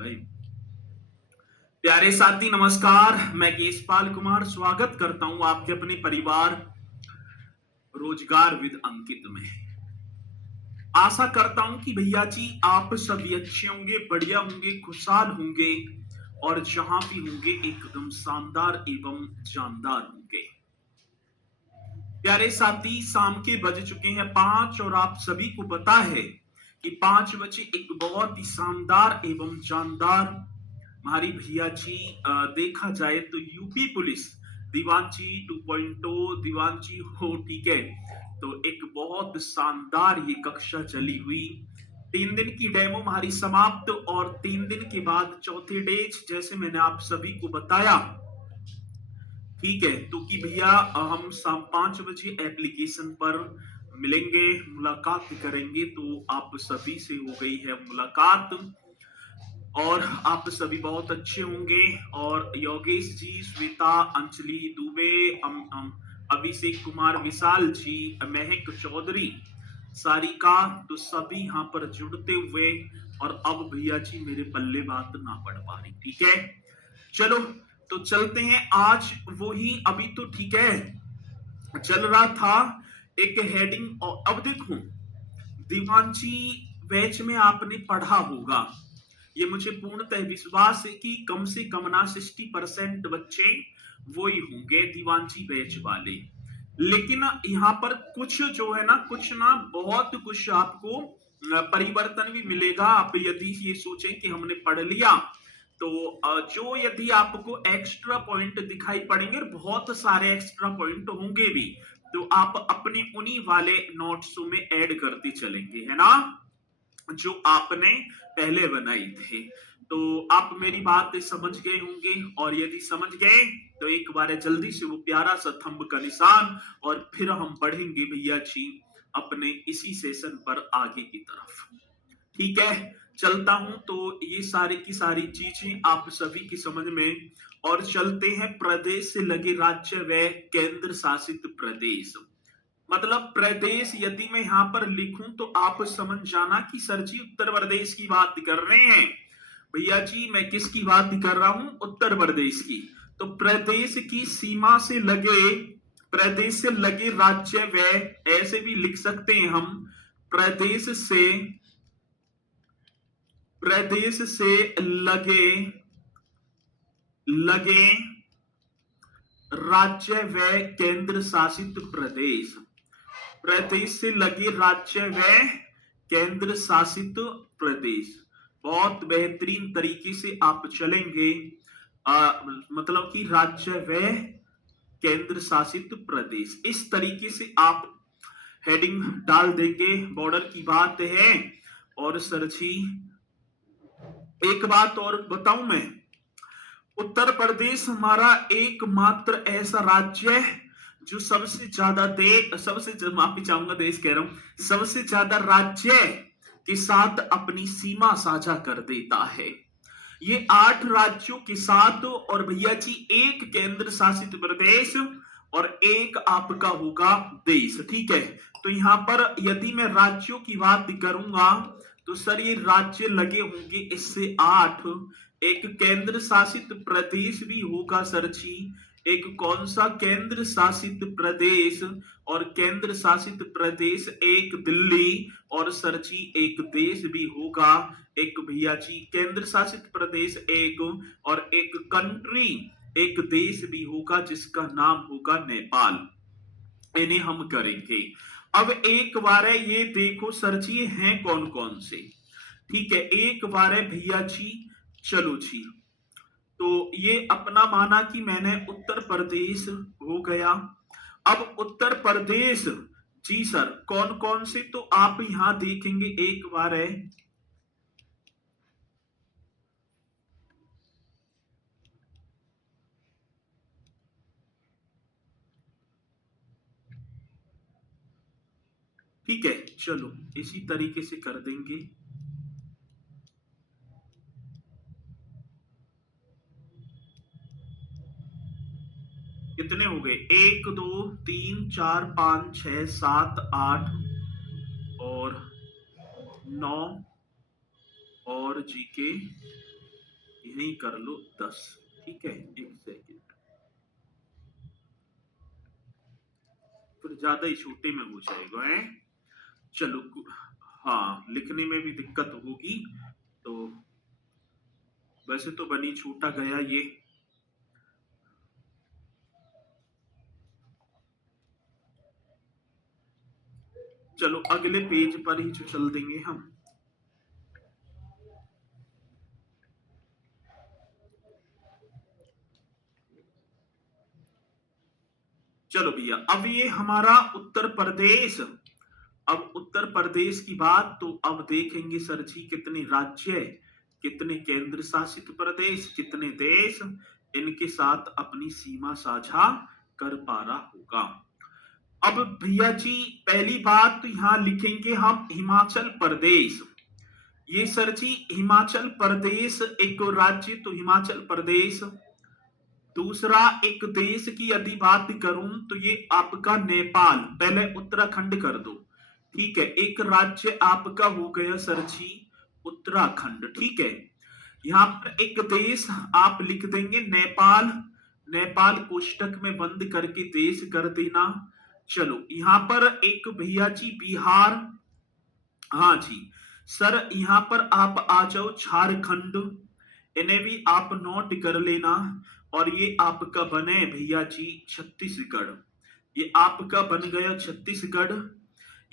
भाई प्यारे साथी नमस्कार। मैं केशपाल कुमार स्वागत करता हूं आपके अपने परिवार रोजगार विद अंकित में। आशा करता हूं कि भैया जी आप सभी अच्छे होंगे, बढ़िया होंगे, खुशहाल होंगे और जहां भी होंगे एकदम शानदार एवं जानदार होंगे। प्यारे साथी साम के बज चुके हैं 5 और आप सभी को पता है कि 5 बजे एक बहुत ही शानदार एवं जानदार हमारी भैया जी देखा जाए तो यूपी पुलिस दीवानची 2.0 दीवानची हो, ठीक है। तो एक बहुत शानदार ये कक्षा चली हुई, 3 दिन की डेमो हमारी समाप्त और 3 दिन के बाद चौथे डेज जैसे मैंने आप सभी को बताया, ठीक है। तो कि भैया हम शाम 5 बजे एप्लीकेशन पर मिलेंगे, मुलाकात करेंगे। तो आप सभी से हो गई है मुलाकात और आप सभी बहुत अच्छे होंगे। और योगेश जी, श्वेता, अंजलि दुबे, अभिषेक कुमार विशाल जी, महक चौधरी, सारिका, तो सभी यहाँ पर जुड़ते हुए। और अब भैया जी मेरे पल्ले बात ना पड़ पा रही, ठीक है। चलो तो चलते हैं आज वही, अभी तो ठीक है चल रहा था एक हेडिंग। और अब देखो दीवानची बैच में आपने पढ़ा होगा, ये मुझे पूर्णतः विश्वास है कि कम से कम ना 60% बच्चे वो ही होंगे दीवानची बैच वाले। लेकिन यहाँ पर कुछ जो है ना, कुछ ना बहुत कुछ आपको परिवर्तन भी मिलेगा। आप यदि ये सोचें कि हमने पढ़ लिया तो जो यदि आपको एक्स्ट्रा पॉइंट दिखाई पड़ेंगे, बहुत सारे एक्स्ट्रा पॉइंट होंगे भी, तो आप अपने उन्हीं वाले नोट्स में ऐड करते चलेंगे, है ना, जो आपने पहले बनाई थे। तो आप मेरी बात समझ गए होंगे और यदि समझ गए तो एक बार जल्दी से वो प्यारा सा थंब का निशान और फिर हम बढ़ेंगे भैया जी अपने इसी सेशन पर आगे की तरफ, ठीक है। चलता हूं तो ये सारी की सारी चीजें आप सभी की समझ में। और चलते हैं प्रदेश से लगे राज्य व केंद्र शासित प्रदेश। मतलब प्रदेश यदि मैं यहां पर लिखूं तो आप समझ जाना कि सर जी उत्तर प्रदेश की बात कर रहे हैं। भैया जी मैं किसकी बात कर रहा हूं? उत्तर प्रदेश की। तो प्रदेश की सीमा से लगे, प्रदेश से लगे राज्य व, ऐसे भी लिख सकते हैं हम, प्रदेश से, प्रदेश से लगे लगे राज्य व केंद्र शासित प्रदेश, प्रदेश से लगे राज्य व केंद्र शासित प्रदेश। बहुत बेहतरीन तरीके से आप चलेंगे। मतलब कि राज्य व केंद्र शासित प्रदेश, इस तरीके से आप हेडिंग डाल देंगे। बॉर्डर की बात है। और सर जी एक बात और बताऊं मैं, उत्तर प्रदेश हमारा एकमात्र ऐसा राज्य है जो सबसे ज्यादा माफी चाहूंगा देश कह रहा हूं, सबसे ज्यादा राज्य के साथ अपनी सीमा साझा कर देता है। ये 8 राज्यों के साथ, और भैया जी एक केंद्र शासित प्रदेश और एक आपका होगा देश, ठीक है। तो यहां पर यदि मैं राज्यों की बात करूंगा तो सर ये राज्य लगे होंगे इससे 8, एक केंद्र शासित प्रदेश भी होगा सर जी। एक कौन सा केंद्र शासित प्रदेश? और केंद्र शासित प्रदेश एक दिल्ली, और सर जी एक देश भी होगा, एक भैया जी केंद्र शासित प्रदेश एक, और एक कंट्री, एक देश भी होगा जिसका नाम होगा नेपाल। इन्हें हम करेंगे। अब एक बार है ये देखो सर जी हैं कौन कौन से, ठीक है। एक बार है भैया जी, चलो जी, तो ये अपना माना कि मैंने उत्तर प्रदेश हो गया। अब उत्तर प्रदेश जी सर कौन कौन से, तो आप यहां देखेंगे एक बार है, ठीक है। चलो इसी तरीके से कर देंगे। कितने हो गए? 1 2 3 4 5 6 7 8 और 9 और जीके यही कर लो 10। ठीक है, एक सेकेंड, फिर ज्यादा ही छोटे में हो जाएगा है। चलो, हाँ लिखने में भी दिक्कत होगी, तो वैसे तो बनी छोटा गया ये। चलो अगले पेज पर ही जो चल देंगे हम। चलो भैया, अब ये हमारा उत्तर प्रदेश। अब उत्तर प्रदेश की बात तो अब देखेंगे सर जी, कितने राज्य, कितने केंद्र शासित प्रदेश, कितने देश इनके साथ अपनी सीमा साझा कर पा रहा होगा। अब भैया जी पहली बात तो यहां लिखेंगे हम हिमाचल प्रदेश। ये सर जी हिमाचल प्रदेश एक राज्य तो हिमाचल प्रदेश। दूसरा एक देश की यदि बात करूं तो ये आपका नेपाल, पहले उत्तराखंड कर दो। ठीक है, एक राज्य आपका हो गया सर जी उत्तराखंड। ठीक है, यहाँ पर एक देश आप लिख देंगे नेपाल। नेपाल कोष्टक में बंद करके देश कर देना। चलो यहाँ पर एक भैया जी बिहार। हाँ जी सर, यहाँ पर आप आ जाओ झारखंड, इन्हें भी आप नोट कर लेना। और ये आपका बने भैया जी छत्तीसगढ़, ये आपका बन गया छत्तीसगढ़।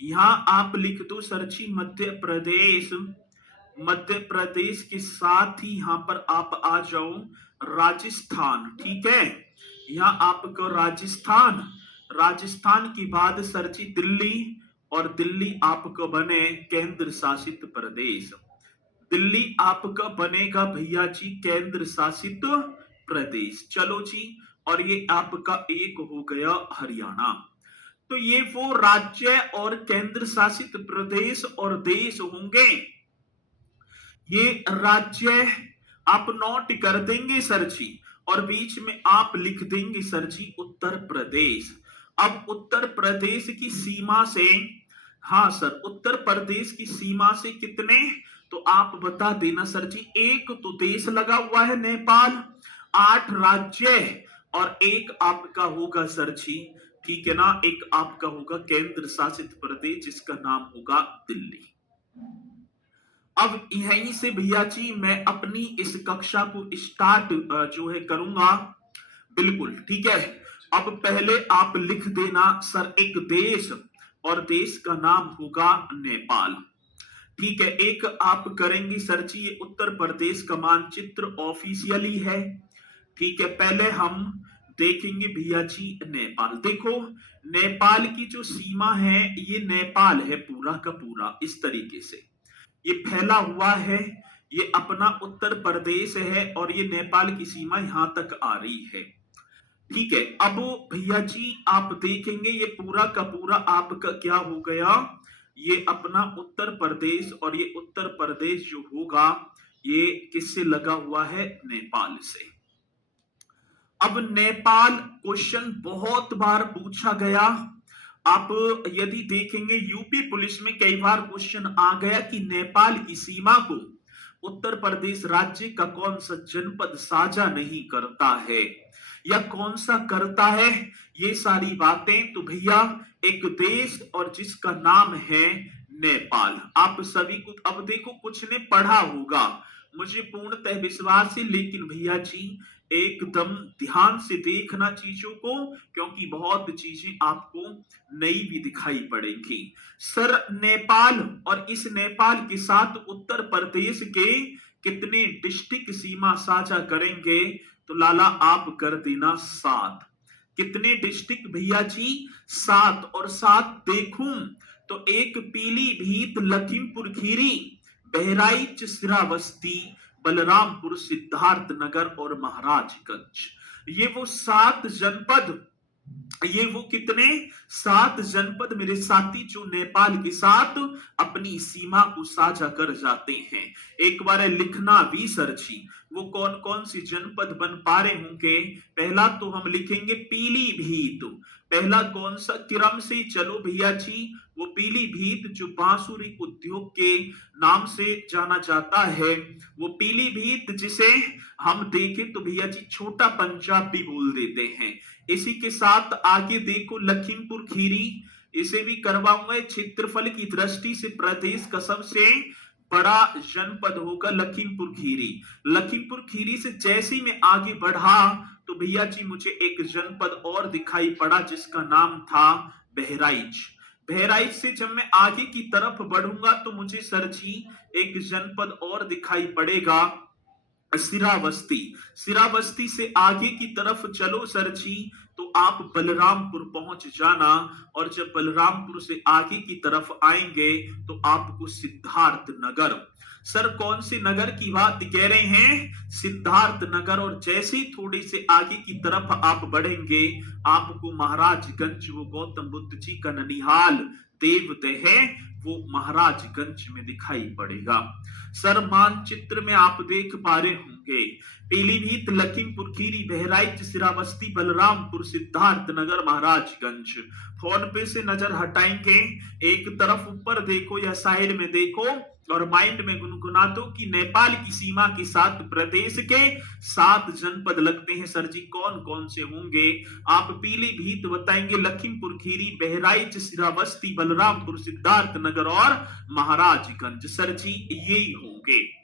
यहाँ आप लिख दो सर जी मध्य प्रदेश। मध्य प्रदेश के साथ ही यहाँ पर आप आ जाओ राजस्थान। ठीक है, यहाँ आपका राजस्थान। राजस्थान के बाद सर जी दिल्ली, और दिल्ली आपका बने केंद्र शासित प्रदेश। दिल्ली आपका बनेगा भैया जी केंद्र शासित प्रदेश। चलो जी, और ये आपका एक हो गया हरियाणा। तो ये वो राज्य और केंद्र शासित प्रदेश और देश होंगे। ये राज्य आप नोट कर देंगे सर जी, और बीच में आप लिख देंगे सर जी उत्तर प्रदेश। अब उत्तर प्रदेश की सीमा से, हाँ सर, उत्तर प्रदेश की सीमा से कितने, तो आप बता देना सर जी। एक तो देश लगा हुआ है नेपाल, 8 राज्य, और एक आपका होगा सर जी, ठीक है ना, एक आपका होगा केंद्र शासित प्रदेश जिसका नाम होगा दिल्ली। अब यहीं से भैया जी मैं अपनी इस कक्षा को स्टार्ट जो है करूंगा। बिल्कुल ठीक है। अब पहले आप लिख देना सर एक देश, और देश का नाम होगा नेपाल। ठीक है, एक आप करेंगे सर जी ये उत्तर प्रदेश का मानचित्र ऑफिशियली है। ठीक है, पहले हम देखेंगे भैया जी नेपाल। देखो नेपाल की जो सीमा है, ये नेपाल है पूरा का पूरा, इस तरीके से ये फैला हुआ है। ये अपना उत्तर प्रदेश है और ये नेपाल की सीमा यहां तक आ रही है। ठीक है, अब भैया जी आप देखेंगे ये पूरा का पूरा आपका क्या हो गया, ये अपना उत्तर प्रदेश, और ये उत्तर प्रदेश जो होगा ये किससे लगा हुआ है, नेपाल से। अब नेपाल क्वेश्चन बहुत बार पूछा गया। आप यदि देखेंगे यूपी पुलिस में कई बार क्वेश्चन आ गया कि नेपाल की सीमा को उत्तर प्रदेश राज्य का कौन सा जनपद साझा नहीं करता है, या कौन सा करता है, ये सारी बातें। तो भैया एक देश और जिसका नाम है नेपाल। आप सभी को अब देखो कुछ ने पढ़ा होगा, मुझे पूर्णतः विश्वास है, लेकिन भैया जी एकदम ध्यान से देखना चीजों को, क्योंकि बहुत चीजें आपको नई भी दिखाई पड़ेंगी। सर नेपाल, और इस नेपाल के साथ उत्तर प्रदेश के कितने डिस्ट्रिक्ट सीमा साझा करेंगे, तो लाला आप कर देना 7। कितने डिस्ट्रिक्ट भैया जी, 7। और 7 देखूं तो एक पीलीभीत, लखीमपुर खीरी, बहराइच, श्रावस्ती, बलरामपुर, सिद्धार्थनगर और महाराजगंज। ये वो 7 जनपद, ये वो कितने 7 जनपद मेरे साथी जो नेपाल के साथ अपनी सीमा को साझा कर जाते हैं। एक बार लिखना भी सर जी, वो कौन कौन सी जनपद बन पा रहे होंगे? पहला तो हम लिखेंगे पीलीभीत। पहला कौन सा क्रम से? चलो भैया जी, वो पीलीभीत जो बांसुरी उद्योग के नाम से जाना जाता है, वो पीलीभीत जिसे हम देखें तो भैया जी छोटा पंजाब भी बोल देते हैं। इसी के साथ आगे देखो लखीमपुर खीरी, इसे भी करवाऊंगा। क्षेत्रफल की दृष्टि से प्रदेश का सबसे बड़ा जनपद होगा लखीमपुर खीरी। लखीमपुर खीरी से जैसे ही मैं आगे बढ़ा तो भैया जी मुझे एक जनपद और दिखाई पड़ा जिसका नाम था बहराइच। बहराइच से जब मैं आगे की तरफ बढ़ूंगा तो मुझे सर जी एक जनपद और दिखाई पड़ेगा सिरावस्ती। सिरावस्ती से आगे की तरफ चलो सर जी तो आप बलरामपुर पहुंच जाना, और जब बलरामपुर से आगे की तरफ आएंगे तो आपको सिद्धार्थ नगर। सर कौन से नगर की बात कह रहे हैं? सिद्धार्थ नगर। और जैसे ही थोड़े से आगे की तरफ आप बढ़ेंगे आपको महाराजगंज, वो गौतम बुद्ध जी का ननिहाल देवते है, वो महाराजगंज में दिखाई पड़ेगा। सर मानचित्र में आप देख पा रहे होंगे पीलीभीत, लखीमपुर खीरी, बहराइच, सिरावस्ती, बलरामपुर, सिद्धार्थ नगर, महाराजगंज। फोन पे से नजर हटाएंगे, एक तरफ ऊपर देखो या साइड में देखो और माइंड में गुनगुना दो कि नेपाल की सीमा के साथ प्रदेश के 7 जनपद लगते हैं। सर जी कौन कौन से होंगे? आप पीलीभीत बताएंगे, लखीमपुर खीरी, बहराइच, सिरावस्ती, बलरामपुर, सिद्धार्थ नगर और महाराजगंज। सर जी यही होंगे।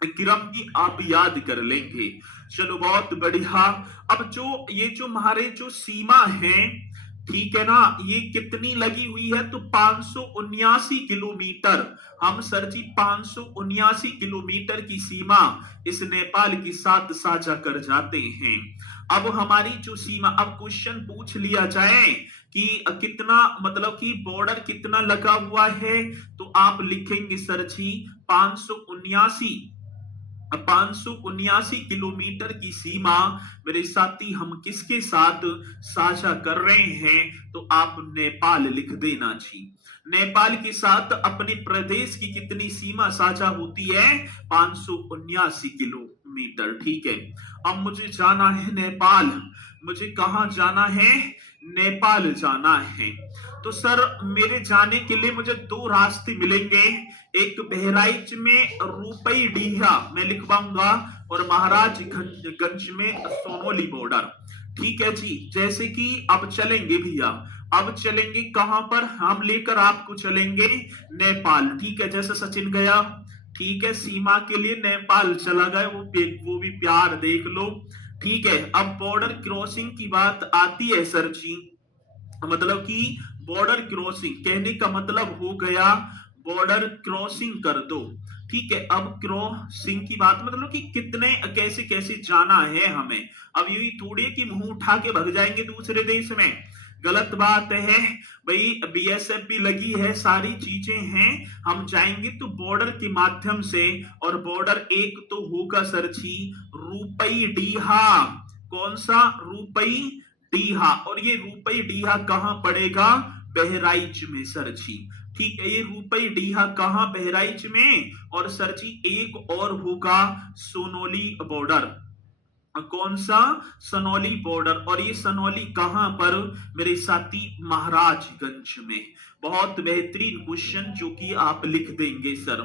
क्रम की आप याद कर लेंगे। चलो बहुत बढ़िया। अब जो ये जो हमारे जो सीमा है, ठीक है ना, ये कितनी लगी हुई है? तो 579 किलोमीटर। हम सर जी 579 किलोमीटर की सीमा इस नेपाल के साथ साझा कर जाते हैं। अब हमारी जो सीमा, अब क्वेश्चन पूछ लिया जाए कि कितना मतलब कि बॉर्डर कितना लगा हुआ है, तो आप लिखेंगे सर जी 579 किलोमीटर की सीमा मेरे साथी हम किसके साथ साझा कर रहे हैं? तो आप नेपाल लिख देना जी। नेपाल के साथ अपने प्रदेश की कितनी सीमा साझा होती है? 579 किलोमीटर। ठीक है, अब मुझे जाना है नेपाल। मुझे कहां जाना है? नेपाल जाना है। तो सर मेरे जाने के लिए मुझे 2 रास्ते मिलेंगे। एक बहराइच में रुपई डीहा मैं लिखवाऊंगा और महाराजगंज में सोनोली बॉर्डर। ठीक है जी। जैसे कि अब चलेंगे भैया, अब चलेंगे कहां पर? हम लेकर आपको चलेंगे नेपाल। ठीक है, जैसे सचिन गया, ठीक है, सीमा के लिए नेपाल चला गया, वो भी प्यार देख लो। ठीक है, अब बॉर्डर क्रॉसिंग की बात आती है सर जी, मतलब कि बॉर्डर क्रॉसिंग कहने का मतलब हो गया बॉर्डर क्रॉसिंग कर दो। ठीक है, अब क्रॉसिंग की बात मतलब कि कितने कैसे कैसे जाना है हमें। अब यही थोड़ी कि मुंह उठा के भग जाएंगे दूसरे देश में, गलत बात है भाई। बीएसएफ भी लगी है, सारी चीजें हैं, हम जाएंगे तो बॉर्डर के माध्यम से। और बॉर्डर एक तो होगा सर जी रुपई डीहा। कौन सा? रुपई डीहा। और ये रुपई डीहा कहां पड़ेगा? बहराइच में सर जी। ठीक है, ये रुपई डीहा कहां? बहराइच में। और सर जी एक और होगा सोनोली बॉर्डर। कौन सा? सनौली बॉर्डर। और ये सनौली कहां पर मेरे साथी? महाराजगंज में। बहुत बेहतरीन क्वेश्चन जो कि आप लिख देंगे सर।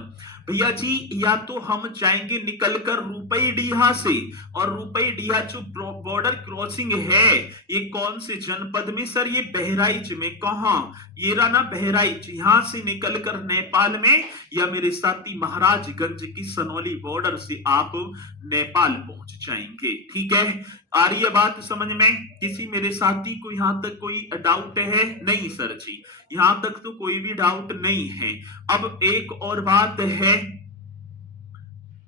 भैया जी या तो हम जाएंगे निकलकर रुपई डीहा से, और रुपई डीहा जो बॉर्डर क्रॉसिंग है ये कौन से जनपद में? सर ये बहराइच में। कहां? ये रहा ना बहराइच, यहां से निकलकर नेपाल में, या मेरे साथी महाराजगंज की सनौली बॉर्डर से आप नेपाल पहुंच जाएंगे। ठीक है, आ रही है बात समझ में? किसी मेरे साथी को यहां तक कोई डाउट है? नहीं सर जी, यहां तक तो कोई भी डाउट नहीं है। अब एक और बात है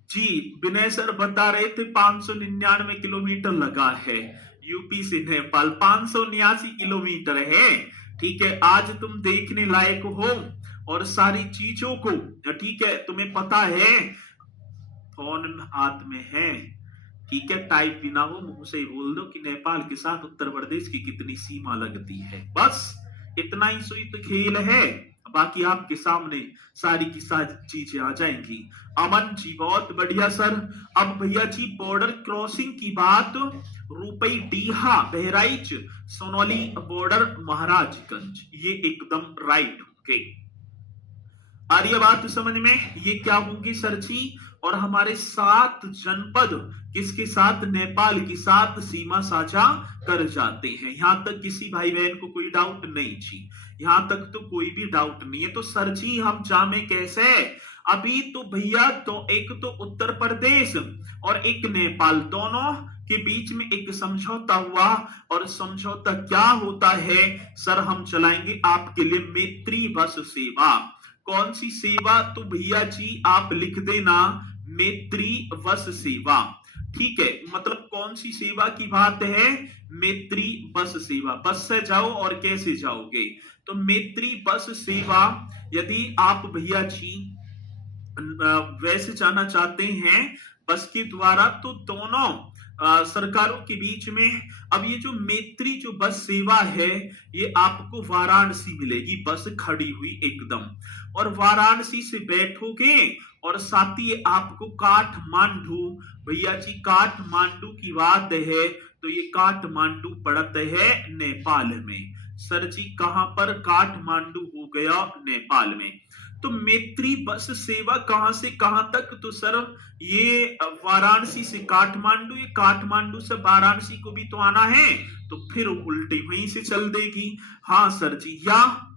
जी, विनय सर बता रहे थे 599 किलोमीटर लगा है यूपी से नेपाल, 579 किलोमीटर है। ठीक है, आज तुम देखने लायक हो और सारी चीजों को, ठीक है, तुम्हें पता है, फोन हाथ में है। ठीक है, टाइप भी ना हो, मुंह से ही बोल दो कि नेपाल के साथ उत्तर प्रदेश की कितनी सीमा लगती है। बस इतना ही सुई तो खेल है। बाकी आपके सामने सारी की सारी चीजें आ जाएंगी। अमन जी बहुत बढ़िया सर। अब भैया जी बॉर्डर क्रॉसिंग की बात, रुपई डीहा बहराइच सोनौली बॉर्डर महाराजगंज, ये एकदम राइट होंगे। आ रही है बात समझ में, ये क्या होंगे सर जी? और हमारे 7 जनपद किसके साथ? नेपाल के साथ सीमा साझा कर जाते हैं। यहां तक किसी भाई बहन को कोई डाउट नहीं जी? यहां तक तो कोई भी डाउट नहीं है। तो सर जी हम जामे कैसे? अभी तो भैया तो एक तो उत्तर प्रदेश और एक नेपाल, दोनों के बीच में एक समझौता हुआ। और समझौता क्या होता है सर? हम चलाएंगे आपके लिए मैत्री बस सेवा। कौन सी सेवा? तो भैया जी आप लिख देना मैत्री बस सेवा। ठीक है, मतलब कौन सी सेवा की बात है? मैत्री बस सेवा। बस से जाओ और कैसे जाओगे? तो मैत्री बस सेवा यदि आप भैया जी वैसे जाना चाहते हैं बस के द्वारा, तो दोनों सरकारों के बीच में अब ये जो मैत्री जो बस सेवा है ये आपको वाराणसी मिलेगी, बस खड़ी हुई एकदम। और वाराणसी से बैठोगे और साथ ही आपको काठमांडू, भैया जी काठमांडू की बात है तो ये काठमांडू पड़ता है नेपाल में। सर जी कहां पर? काठमांडू हो गया नेपाल में। तो मैत्री बस सेवा कहां से कहां तक? तो सर ये वाराणसी से काठमांडू, ये काठमांडू से वाराणसी को भी तो आना है, तो फिर उल्टी वहीं से चल देगी। हाँ सर जी, या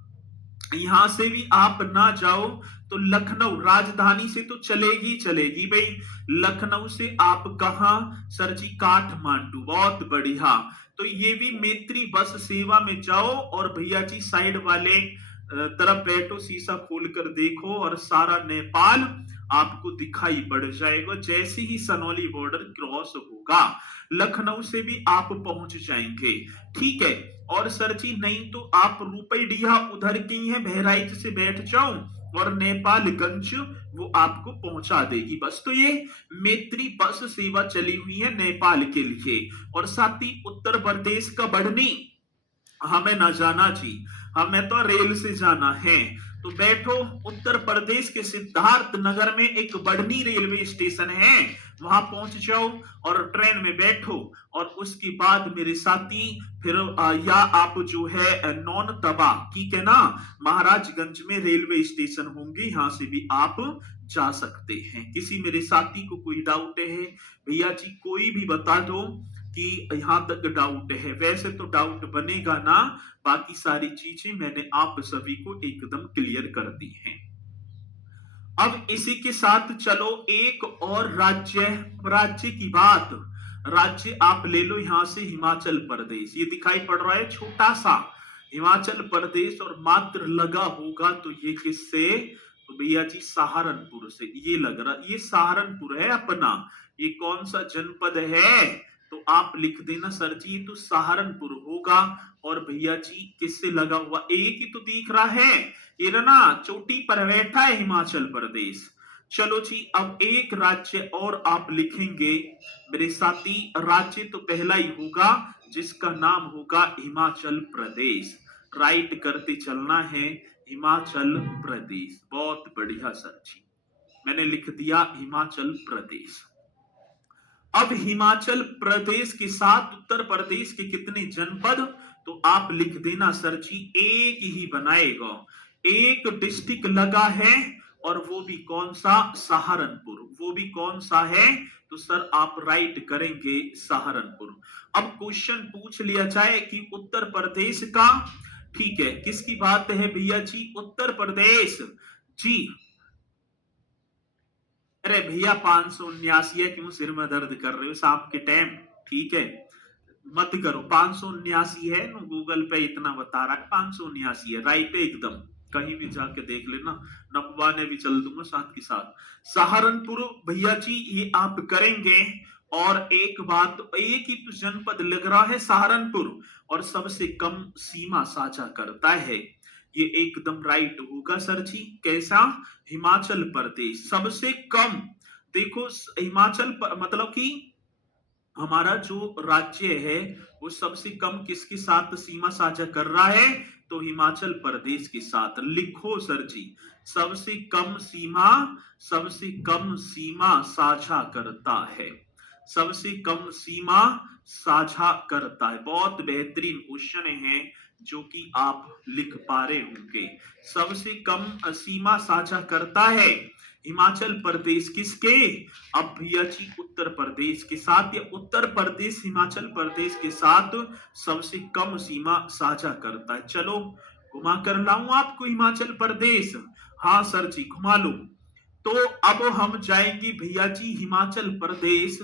यहां से भी आप ना जाओ तो लखनऊ राजधानी से तो चलेगी चलेगी भाई। लखनऊ से आप कहा सर जी? काठमांडू, बहुत बढ़िया। तो ये भी मैत्री बस सेवा में जाओ और भैया जी साइड वाले तरफ बैठो, शीशा खोलकर देखो और सारा नेपाल आपको दिखाई पड़ जाएगा। जैसे ही सनौली बॉर्डर क्रॉस होगा लखनऊ से भी आप पहुंच जाएंगे। ठीक है। और सर जी नहीं तो आप रुपईडीहा उधर की है, बहराइच से बैठ जाओ और नेपालगंज वो आपको पहुंचा देगी बस। तो ये मैत्री बस सेवा चली हुई है नेपाल के लिए। और साथ ही उत्तर प्रदेश का बढ़नी हमें ना जाना जी, हमें तो रेल से जाना है। तो बैठो, उत्तर प्रदेश के सिद्धार्थ नगर में एक बढ़नी रेलवे स्टेशन है, वहां पहुंच जाओ और ट्रेन में बैठो। और उसके बाद मेरे साथी फिर या आप जो है नॉन तबा ठीक है ना, महाराजगंज में रेलवे स्टेशन होंगे, यहां से भी आप जा सकते हैं। किसी मेरे साथी को कोई डाउट है भैया जी कोई भी बता दो कि यहां तक डाउट है। वैसे तो डाउट बनेगा ना, बाकी सारी चीजें मैंने आप सभी को एकदम क्लियर कर दी हैं। अब इसी के साथ चलो एक और राज्य की बात। राज्य आप ले लो यहां से हिमाचल प्रदेश, ये दिखाई पड़ रहा है छोटा सा हिमाचल प्रदेश और मात्र लगा होगा तो ये किससे? तो भैया जी सहारनपुर से। ये लग रहा ये सहारनपुर है अपना। ये कौन सा जनपद है? तो आप लिख देना सर जी तो सहारनपुर होगा। और भैया जी किससे लगा हुआ? एक ही तो दिख रहा है, ये ना चोटी पर बैठा है हिमाचल प्रदेश। चलो जी अब एक राज्य और आप लिखेंगे मेरे साथी। राज्य तो पहला ही होगा जिसका नाम होगा हिमाचल प्रदेश। राइट करते चलना है, हिमाचल प्रदेश। बहुत बढ़िया सर जी, मैंने लिख दिया हिमाचल प्रदेश। अब हिमाचल प्रदेश के साथ उत्तर प्रदेश के कितने जनपद? तो आप लिख देना सर जी एक ही बनाएगा, एक डिस्ट्रिक्ट लगा है और वो भी कौन सा? सहारनपुर। वो भी कौन सा है? तो सर आप राइट करेंगे सहारनपुर। अब क्वेश्चन पूछ लिया जाए कि उत्तर प्रदेश का, ठीक है, किसकी बात है भैया जी? उत्तर प्रदेश जी। अरे भैया 579 है, क्यों सिर में दर्द कर रहे हो शाम के टाइम? ठीक है मत करो, 579 है, गूगल पे इतना बता रहा है 579 है, राइट है एकदम। कहीं भी जाके देख लेना, नब्बा ने भी चल दूंगा साथ के साथ। सहारनपुर भैया जी ये आप करेंगे। और एक बात, एक ही तो जनपद लग रहा है सहारनपुर और सबसे कम सीमा साझा करता है, ये एकदम राइट होगा सर जी। कैसा? हिमाचल प्रदेश सबसे कम। देखो हिमाचल मतलब कि हमारा जो राज्य है वो सबसे कम किसके साथ सीमा साझा कर रहा है? तो हिमाचल प्रदेश के साथ। लिखो सर जी, सबसे कम सीमा, सबसे कम सीमा साझा करता है, सबसे कम सीमा साझा करता है। बहुत बेहतरीन क्वेश्चन है जो कि आप लिख पा रहे होंगे। सबसे कम सीमा साझा करता है हिमाचल प्रदेश किसके? अब भैया जी उत्तर प्रदेश के साथ, या उत्तर प्रदेश हिमाचल प्रदेश के साथ सबसे कम सीमा साझा करता है। चलो घुमा कर लाऊं आपको हिमाचल प्रदेश। हाँ सर जी घुमा लो। तो अब हम जाएंगे भैया जी हिमाचल प्रदेश।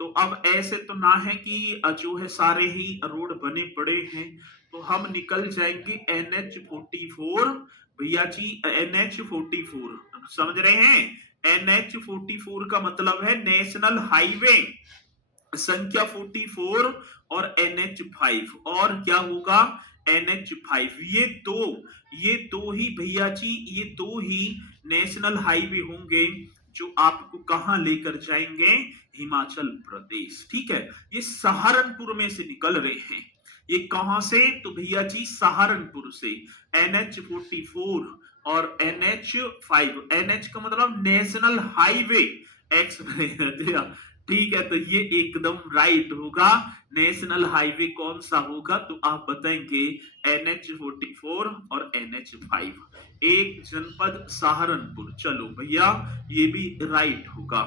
तो अब ऐसे तो ना है कि जो है सारे ही रोड बने पड़े हैं, तो हम निकल जाएंगे NH 44। भैया जी NH 44 समझ रहे हैं? NH 44 का मतलब है नेशनल हाईवे संख्या 44, और NH 5, और क्या होगा? NH 5। ये दो ही भैया जी, ये दो ही नेशनल हाईवे होंगे जो आपको कहां लेकर जाएंगे? हिमाचल प्रदेश। ठीक है, ये सहारनपुर में से निकल रहे हैं। ये कहां से? तो भैया जी सहारनपुर से। NH 44 और NH 5। NH का मतलब नेशनल हाईवे, एक्स ठीक है, तो ये एकदम राइट होगा। नेशनल हाईवे कौन सा होगा? तो आप बताएंगे NH 44 और NH 5। एक जनपद सहारनपुर। चलो भैया ये भी राइट होगा।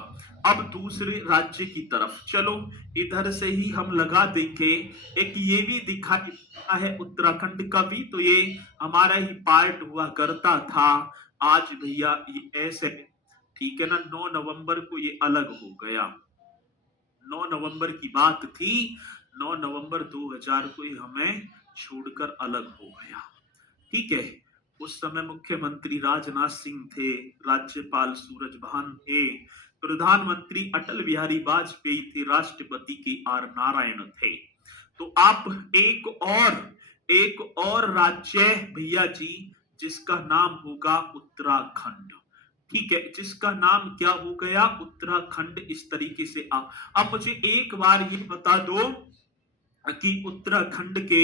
अब दूसरे राज्य की तरफ चलो, इधर से ही हम लगा देंगे। एक ये भी दिखाई देता है उत्तराखंड का भी, तो ये हमारा ही पार्ट हुआ करता था। आज भैया ये ऐसे, ठीक है ना, 9 नवंबर को ये अलग हो गया। 9 नवंबर की बात थी, 9 नवंबर 2000 को ही हमें छोड़कर अलग हो गया। ठीक है, उस समय मुख्यमंत्री राजनाथ सिंह थे, राज्यपाल सूरजभान थे, प्रधानमंत्री अटल बिहारी वाजपेयी थे, राष्ट्रपति KR नारायण थे। तो आप एक और राज्य भैया जी जिसका नाम होगा उत्तराखंड। ठीक है, जिसका नाम क्या हो गया? उत्तराखंड। इस तरीके से आप मुझे एक बार ये बता दो कि उत्तराखंड के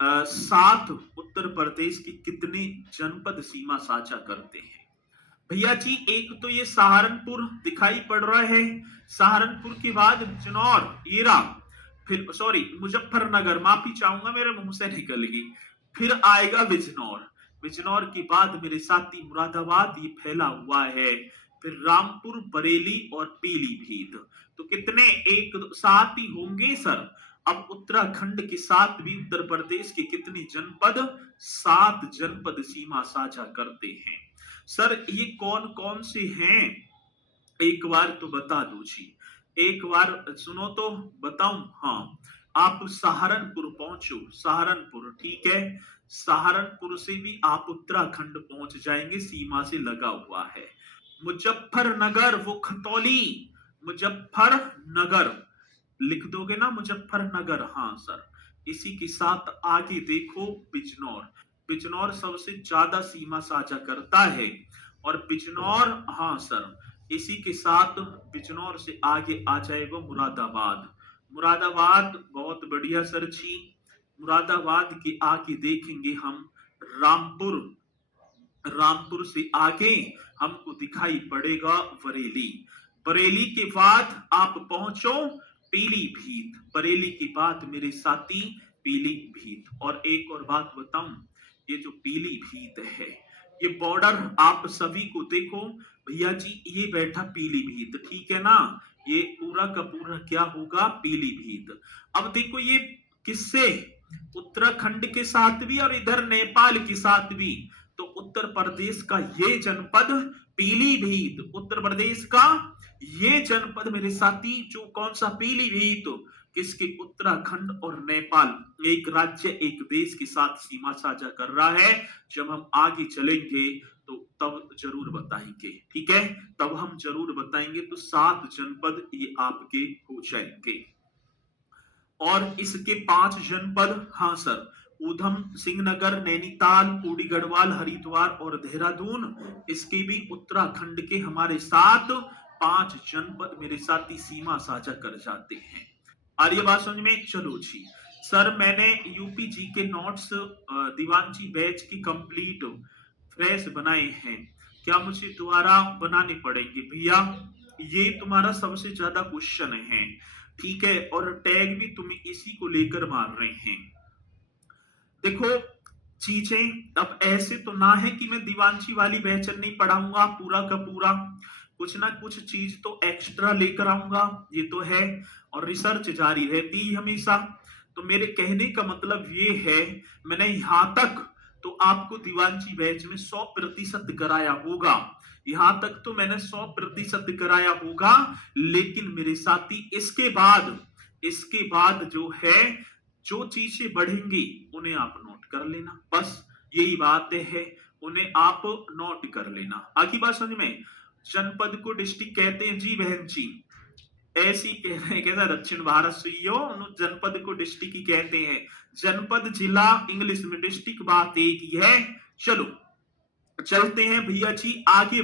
साथ उत्तर प्रदेश की कितने जनपद सीमा साझा करते हैं? भैया जी एक तो ये सहारनपुर दिखाई पड़ रहा है, सहारनपुर के बाद बिजनौर, ये रहा, फिर सॉरी मुजफ्फरनगर, माफी चाहूंगा मेरे मुंह से निकल गई, फिर आएगा बिजनौर, बिजनौर के बाद मेरे साथी मुरादाबाद ये फैला हुआ है, फिर रामपुर, बरेली और पीलीभीत। तो कितने? एक 7 ही होंगे सर। अब उत्तराखंड के साथ भी उत्तर प्रदेश के कितने जनपद? 7 जनपद सीमा साझा करते हैं। सर ये कौन कौन से हैं? एक बार तो बता दो जी, एक बार सुनो तो बताऊं। हाँ, आप सहारनपुर पहुंचो, सहारनपुर, ठीक है, सहारनपुर से भी आप उत्तराखंड पहुंच जाएंगे, सीमा से लगा हुआ है। मुजफ्फरनगर वो खतौली, मुजफ्फरनगर लिख दोगे ना, मुजफ्फरनगर। हाँ सर, इसी के साथ आगे देखो बिजनौर, बिजनौर सबसे ज्यादा सीमा साझा करता है, और बिजनौर, हाँ सर, इसी के साथ बिजनौर से आगे आ जाएगा मुरादाबाद। मुरादाबाद बहुत बढ़िया सर जी। मुरादाबाद के आगे देखेंगे हम रामपुर, रामपुर से आगे हमको दिखाई पड़ेगा बरेली, बरेली के बाद आप पहुंचो पीलीभीत, बरेली के बाद मेरे साथी पीलीभीत। और एक और बात बताऊं, ये जो पीलीभीत है, ये बॉर्डर आप सभी को देखो भैया जी, ये बैठा पीलीभीत, ठीक है ना, ये पूरा का पूरा क्या होगा? पीलीभीत। अब देखो ये किससे? उत्तराखंड के साथ भी और इधर नेपाल के साथ भी। तो उत्तर प्रदेश का ये जनपद पीलीभीत, उत्तर प्रदेश का ये जनपद मेरे साथी जो कौन सा? पीलीभीत, किसके? उत्तराखंड और नेपाल, एक राज्य एक देश के साथ सीमा साझा कर रहा है। जब हम आगे चलेंगे तो तब जरूर बताएंगे, ठीक है, तब हम जरूर बताएंगे। तो 7 जनपद ये आपके हो जाएंगे, और इसके 5 जनपद, हाँ सर, ऊधम सिंह नगर, नैनीताल, ऊडी गढ़वाल, हरिद्वार और देहरादून, इसके भी उत्तराखंड के हमारे साथ 5 जनपद मेरे साथी सीमा साझा कर जाते हैं। आ रही है बात समझ में? चलो जी। सर मैंने यूपी जी के नोट्स दीवान जी बैच की कंप्लीट फ्रेश बनाए हैं, क्या मुझे दोबारा बनाने पड़ेंगे? भैया ये तुम्हारा सबसे ज्यादा क्वेश्चन है, ठीक है, और टैग भी तुम इसी को लेकर मार रहे हैं। देखो चीजें अब ऐसे तो ना है कि मैं दीवानची वाली बैचन नहीं पढ़ाऊंगा पूरा का पूरा, कुछ ना कुछ चीज तो एक्स्ट्रा लेकर आऊंगा, ये तो है, और रिसर्च जारी रहती है हमेशा। तो मेरे कहने का मतलब ये है, मैंने यहां तक तो आपको दीवानची बैच में 100% कराया होगा, यहां तक तो मैंने 100% कराया होगा, लेकिन मेरे साथी इसके बाद जो है, जो चीजें बढ़ेंगी उन्हें आप नोट कर लेना, बस यही बात है, उन्हें आप नोट कर लेना। आखिर बात समझ में? जनपद को डिस्ट्रिक्ट कहते हैं जी बहन जी, ऐसी कह रहे हैं कैसा दक्षिण भारत से हो, जनपद को डिस्ट्रिक्ट ही कहते हैं, जनपद जिला इंग्लिश में, डिस्ट्रिक्ट बात एक ही है। चलो चलते हैं भैया जी, आगे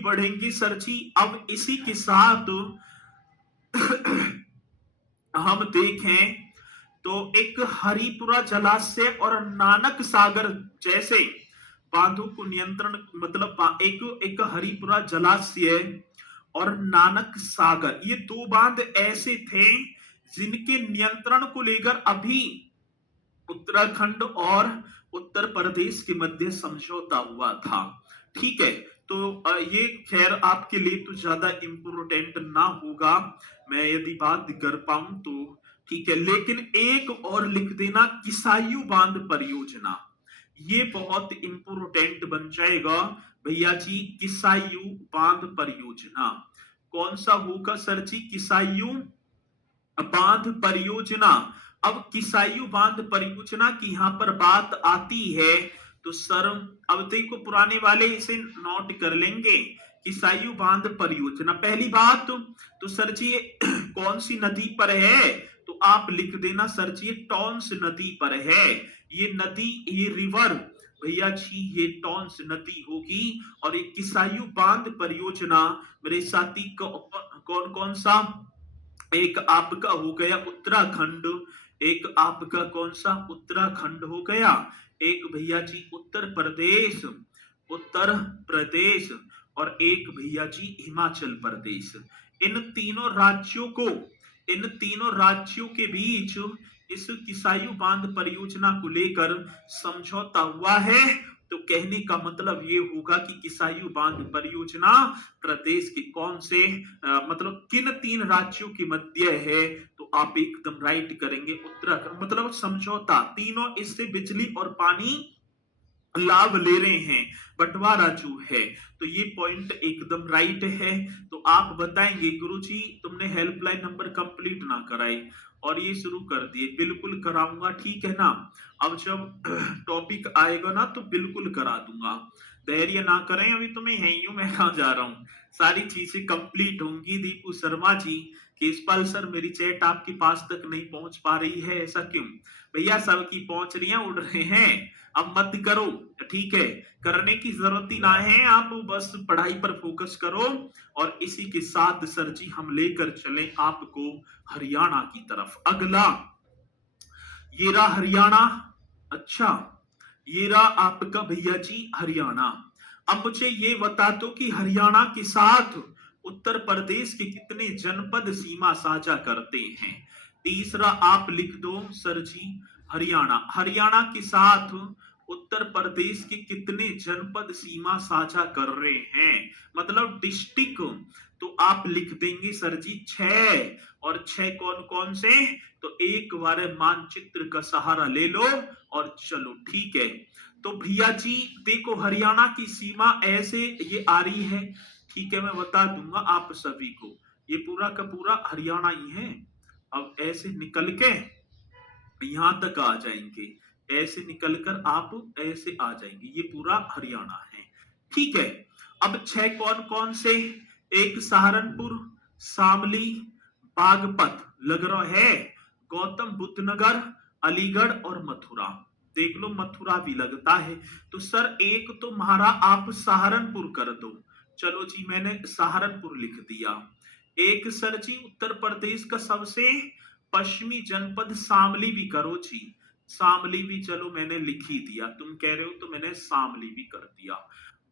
बढ़ेंगे सर जी। अब इसी के साथ हम देखें तो एक हरिपुरा जलाशय और नानक सागर जैसे बांधों को नियंत्रण, मतलब एक हरिपुरा जलाशय और नानक सागर, ये दो बांध ऐसे थे जिनके नियंत्रण को लेकर अभी उत्तराखंड और उत्तर प्रदेश के मध्य समझौता हुआ था, ठीक है। तो ये खैर आपके लिए तो ज्यादा इंपोर्टेंट ना होगा, मैं यदि बात कर पाऊं तो ठीक है, लेकिन एक और लिख देना, किसायु बांध परियोजना, ये बहुत इंपोर्टेंट बन जाएगा भैया जी। किसायु बांध परियोजना कौन सा होगा सर जी? किसायु बांध परियोजना। अब किसायु बांध परियोजना की यहां पर बात आती है तो सर, अब देखो पुराने वाले इसे नोट कर लेंगे, किसायु बांध परियोजना, पहली बात तो सर जी ये कौन सी नदी पर है? तो आप लिख देना सर जी, टॉन्स नदी पर है, ये नदी, ये रिवर भैया जी, ये टॉन्स नदी होगी। और ये किसायु बांध परियोजना मेरे साथी कौन कौन सा, एक आपका हो गया उत्तराखंड, एक आपका कौन सा उत्तराखंड हो गया, एक भैया जी उत्तर प्रदेश और एक भैया जी हिमाचल प्रदेश। इन तीनों राज्यों के बीच इस किसायु बांध परियोजना को लेकर समझौता हुआ है। तो कहने का मतलब ये होगा कि किसायु बांध परियोजना प्रदेश के कौन से मतलब किन तीन राज्यों के मध्य है? तो आप एकदम राइट करेंगे, उत्तराखंड, मतलब समझौता, तीनों इससे बिजली और पानी लाभ ले रहे हैं, बंटवारा जो है, तो ये पॉइंट एकदम राइट है। तो आप बताएंगे गुरुजी तुमने हेल्पलाइन नंबर कंप्लीट ना कराई और ये शुरू कर दिए, बिल्कुल कराऊंगा, ठीक है ना। अब जब टॉपिक आएगा ना तो बिल्कुल करा दूंगा, धैर्य ना करें, अभी तो मैं यही हूं, मैं कहां जा रहा हूं, सारी चीजें कंप्लीट होंगी। दीपू शर्मा जी, केशपाल सर मेरी चैट आपके पास तक नहीं पहुंच पा रही है, ऐसा क्यों? भैया सबकी पहुंच रही है, उड़ रहे हैं, अब मत करो, ठीक है, करने की जरूरत ही ना है, आप बस पढ़ाई पर फोकस करो। और इसी के साथ सर जी हम लेकर चले आपको हरियाणा की तरफ। अगला ये रहा हरियाणा, अच्छा ये रहा आपका भैया जी हरियाणा। अब मुझे ये बता दो कि हरियाणा के साथ उत्तर प्रदेश के कितने जनपद सीमा साझा करते हैं? तीसरा आप लिख दो सर जी, हरियाणा के साथ उत्तर प्रदेश के कितने जनपद सीमा साझा कर रहे हैं, मतलब डिस्ट्रिक्ट। तो आप लिख देंगे सर जी 6, और 6 कौन कौन से? तो एक बार मानचित्र का सहारा ले लो और चलो, ठीक है। तो भैया जी देखो हरियाणा की सीमा ऐसे ये आ रही है, ठीक है, मैं बता दूंगा आप सभी को, ये पूरा का पूरा हरियाणा ही है। अब ऐसे निकल के यहां तक आ जाएंगे, ऐसे निकलकर आप ऐसे आ जाएंगे, ये पूरा हरियाणा है, ठीक है। अब 6 कौन कौन से? एक सहारनपुर, शामली, बागपत लग रहा है, गौतम बुद्ध नगर, अलीगढ़ और मथुरा, देख लो मथुरा भी लगता है। तो सर एक तो हमारा आप सहारनपुर कर दो, चलो जी मैंने सहारनपुर लिख दिया, एक सर जी उत्तर प्रदेश का सबसे पश्चिमी जनपद शामली भी करो जी। शामली भी चलो मैंने लिख ही दिया, तुम कह रहे हो तो मैंने शामली भी कर दिया।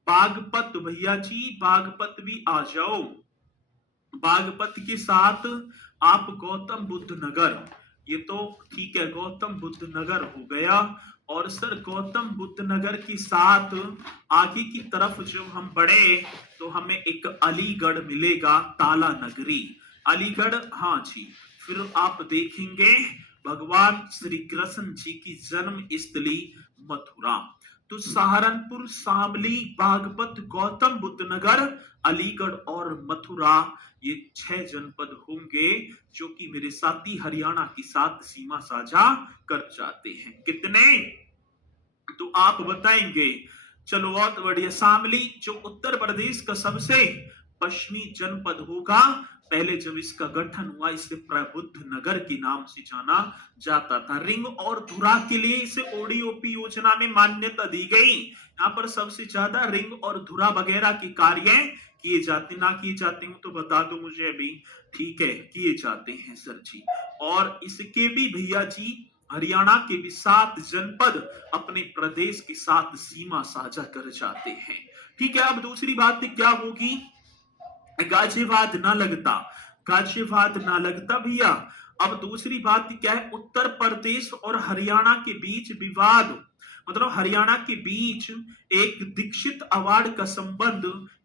बागपत भैया जी, बागपत भी आ जाओ। बागपत के साथ आप गौतम बुद्ध नगर, ये तो ठीक है, गौतम बुद्ध नगर हो गया। और सर गौतम बुद्ध नगर के साथ आगे की तरफ जब हम बढ़े तो हमें एक अलीगढ़ मिलेगा, ताला नगरी अलीगढ़। हाँ जी, फिर आप देखेंगे भगवान श्री कृष्ण जी की जन्म स्थली मथुरा। तो सहारनपुर, शामली, बागपत, गौतम बुद्ध नगर, अलीगढ़ और मथुरा, ये 6 जनपद होंगे जो कि मेरे साथी हरियाणा के साथ सीमा साझा कर जाते हैं। कितने तो आप बताएंगे। चलो बहुत बढ़िया। शामली जो उत्तर प्रदेश का सबसे पश्चिमी जनपद होगा, पहले जब इसका गठन हुआ इसे प्रबुद्ध नगर के नाम से जाना जाता था। रिंग और धुरा के लिए इसे ओडीओपी योजना में मान्यता दी गई। यहाँ पर सबसे ज्यादा रिंग और धुरा वगैरह के कार्य किए जाते, ना किए जाते हूं तो बता दो मुझे अभी, ठीक है, किए जाते हैं सर जी। और इसके भी भैया जी हरियाणा के भी 7 जनपद अपने प्रदेश के साथ सीमा साझा कर जाते हैं। ठीक है, अब दूसरी बात क्या होगी, गाजियाबाद ना लगता, गाजियाबाद ना लगता भैया। अब दूसरी बात क्या है, उत्तर प्रदेश और हरियाणा के बीच विवाद, मतलब हरियाणा के बीच एक दीक्षित अवार्ड का संबंध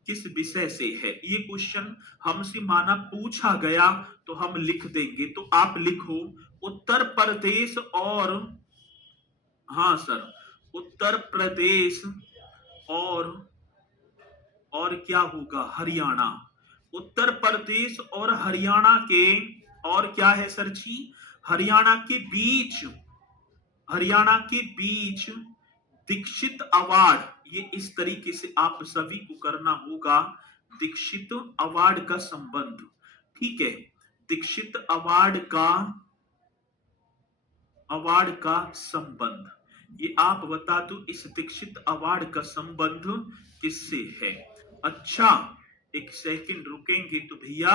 किस विषय से है। ये क्वेश्चन हमसे माना पूछा गया तो हम लिख देंगे। तो आप लिखो उत्तर प्रदेश और, हाँ सर, उत्तर प्रदेश और क्या होगा, हरियाणा। उत्तर प्रदेश और हरियाणा के, और क्या है सर जी, हरियाणा के बीच, हरियाणा के बीच दीक्षित अवार्ड, ये इस तरीके से आप सभी को करना होगा। दीक्षित अवार्ड का संबंध, ठीक है, दीक्षित अवार्ड का संबंध, ये आप बता दो इस दीक्षित अवार्ड का संबंध किससे है। अच्छा एक सेकंड रुकेंगे तो भैया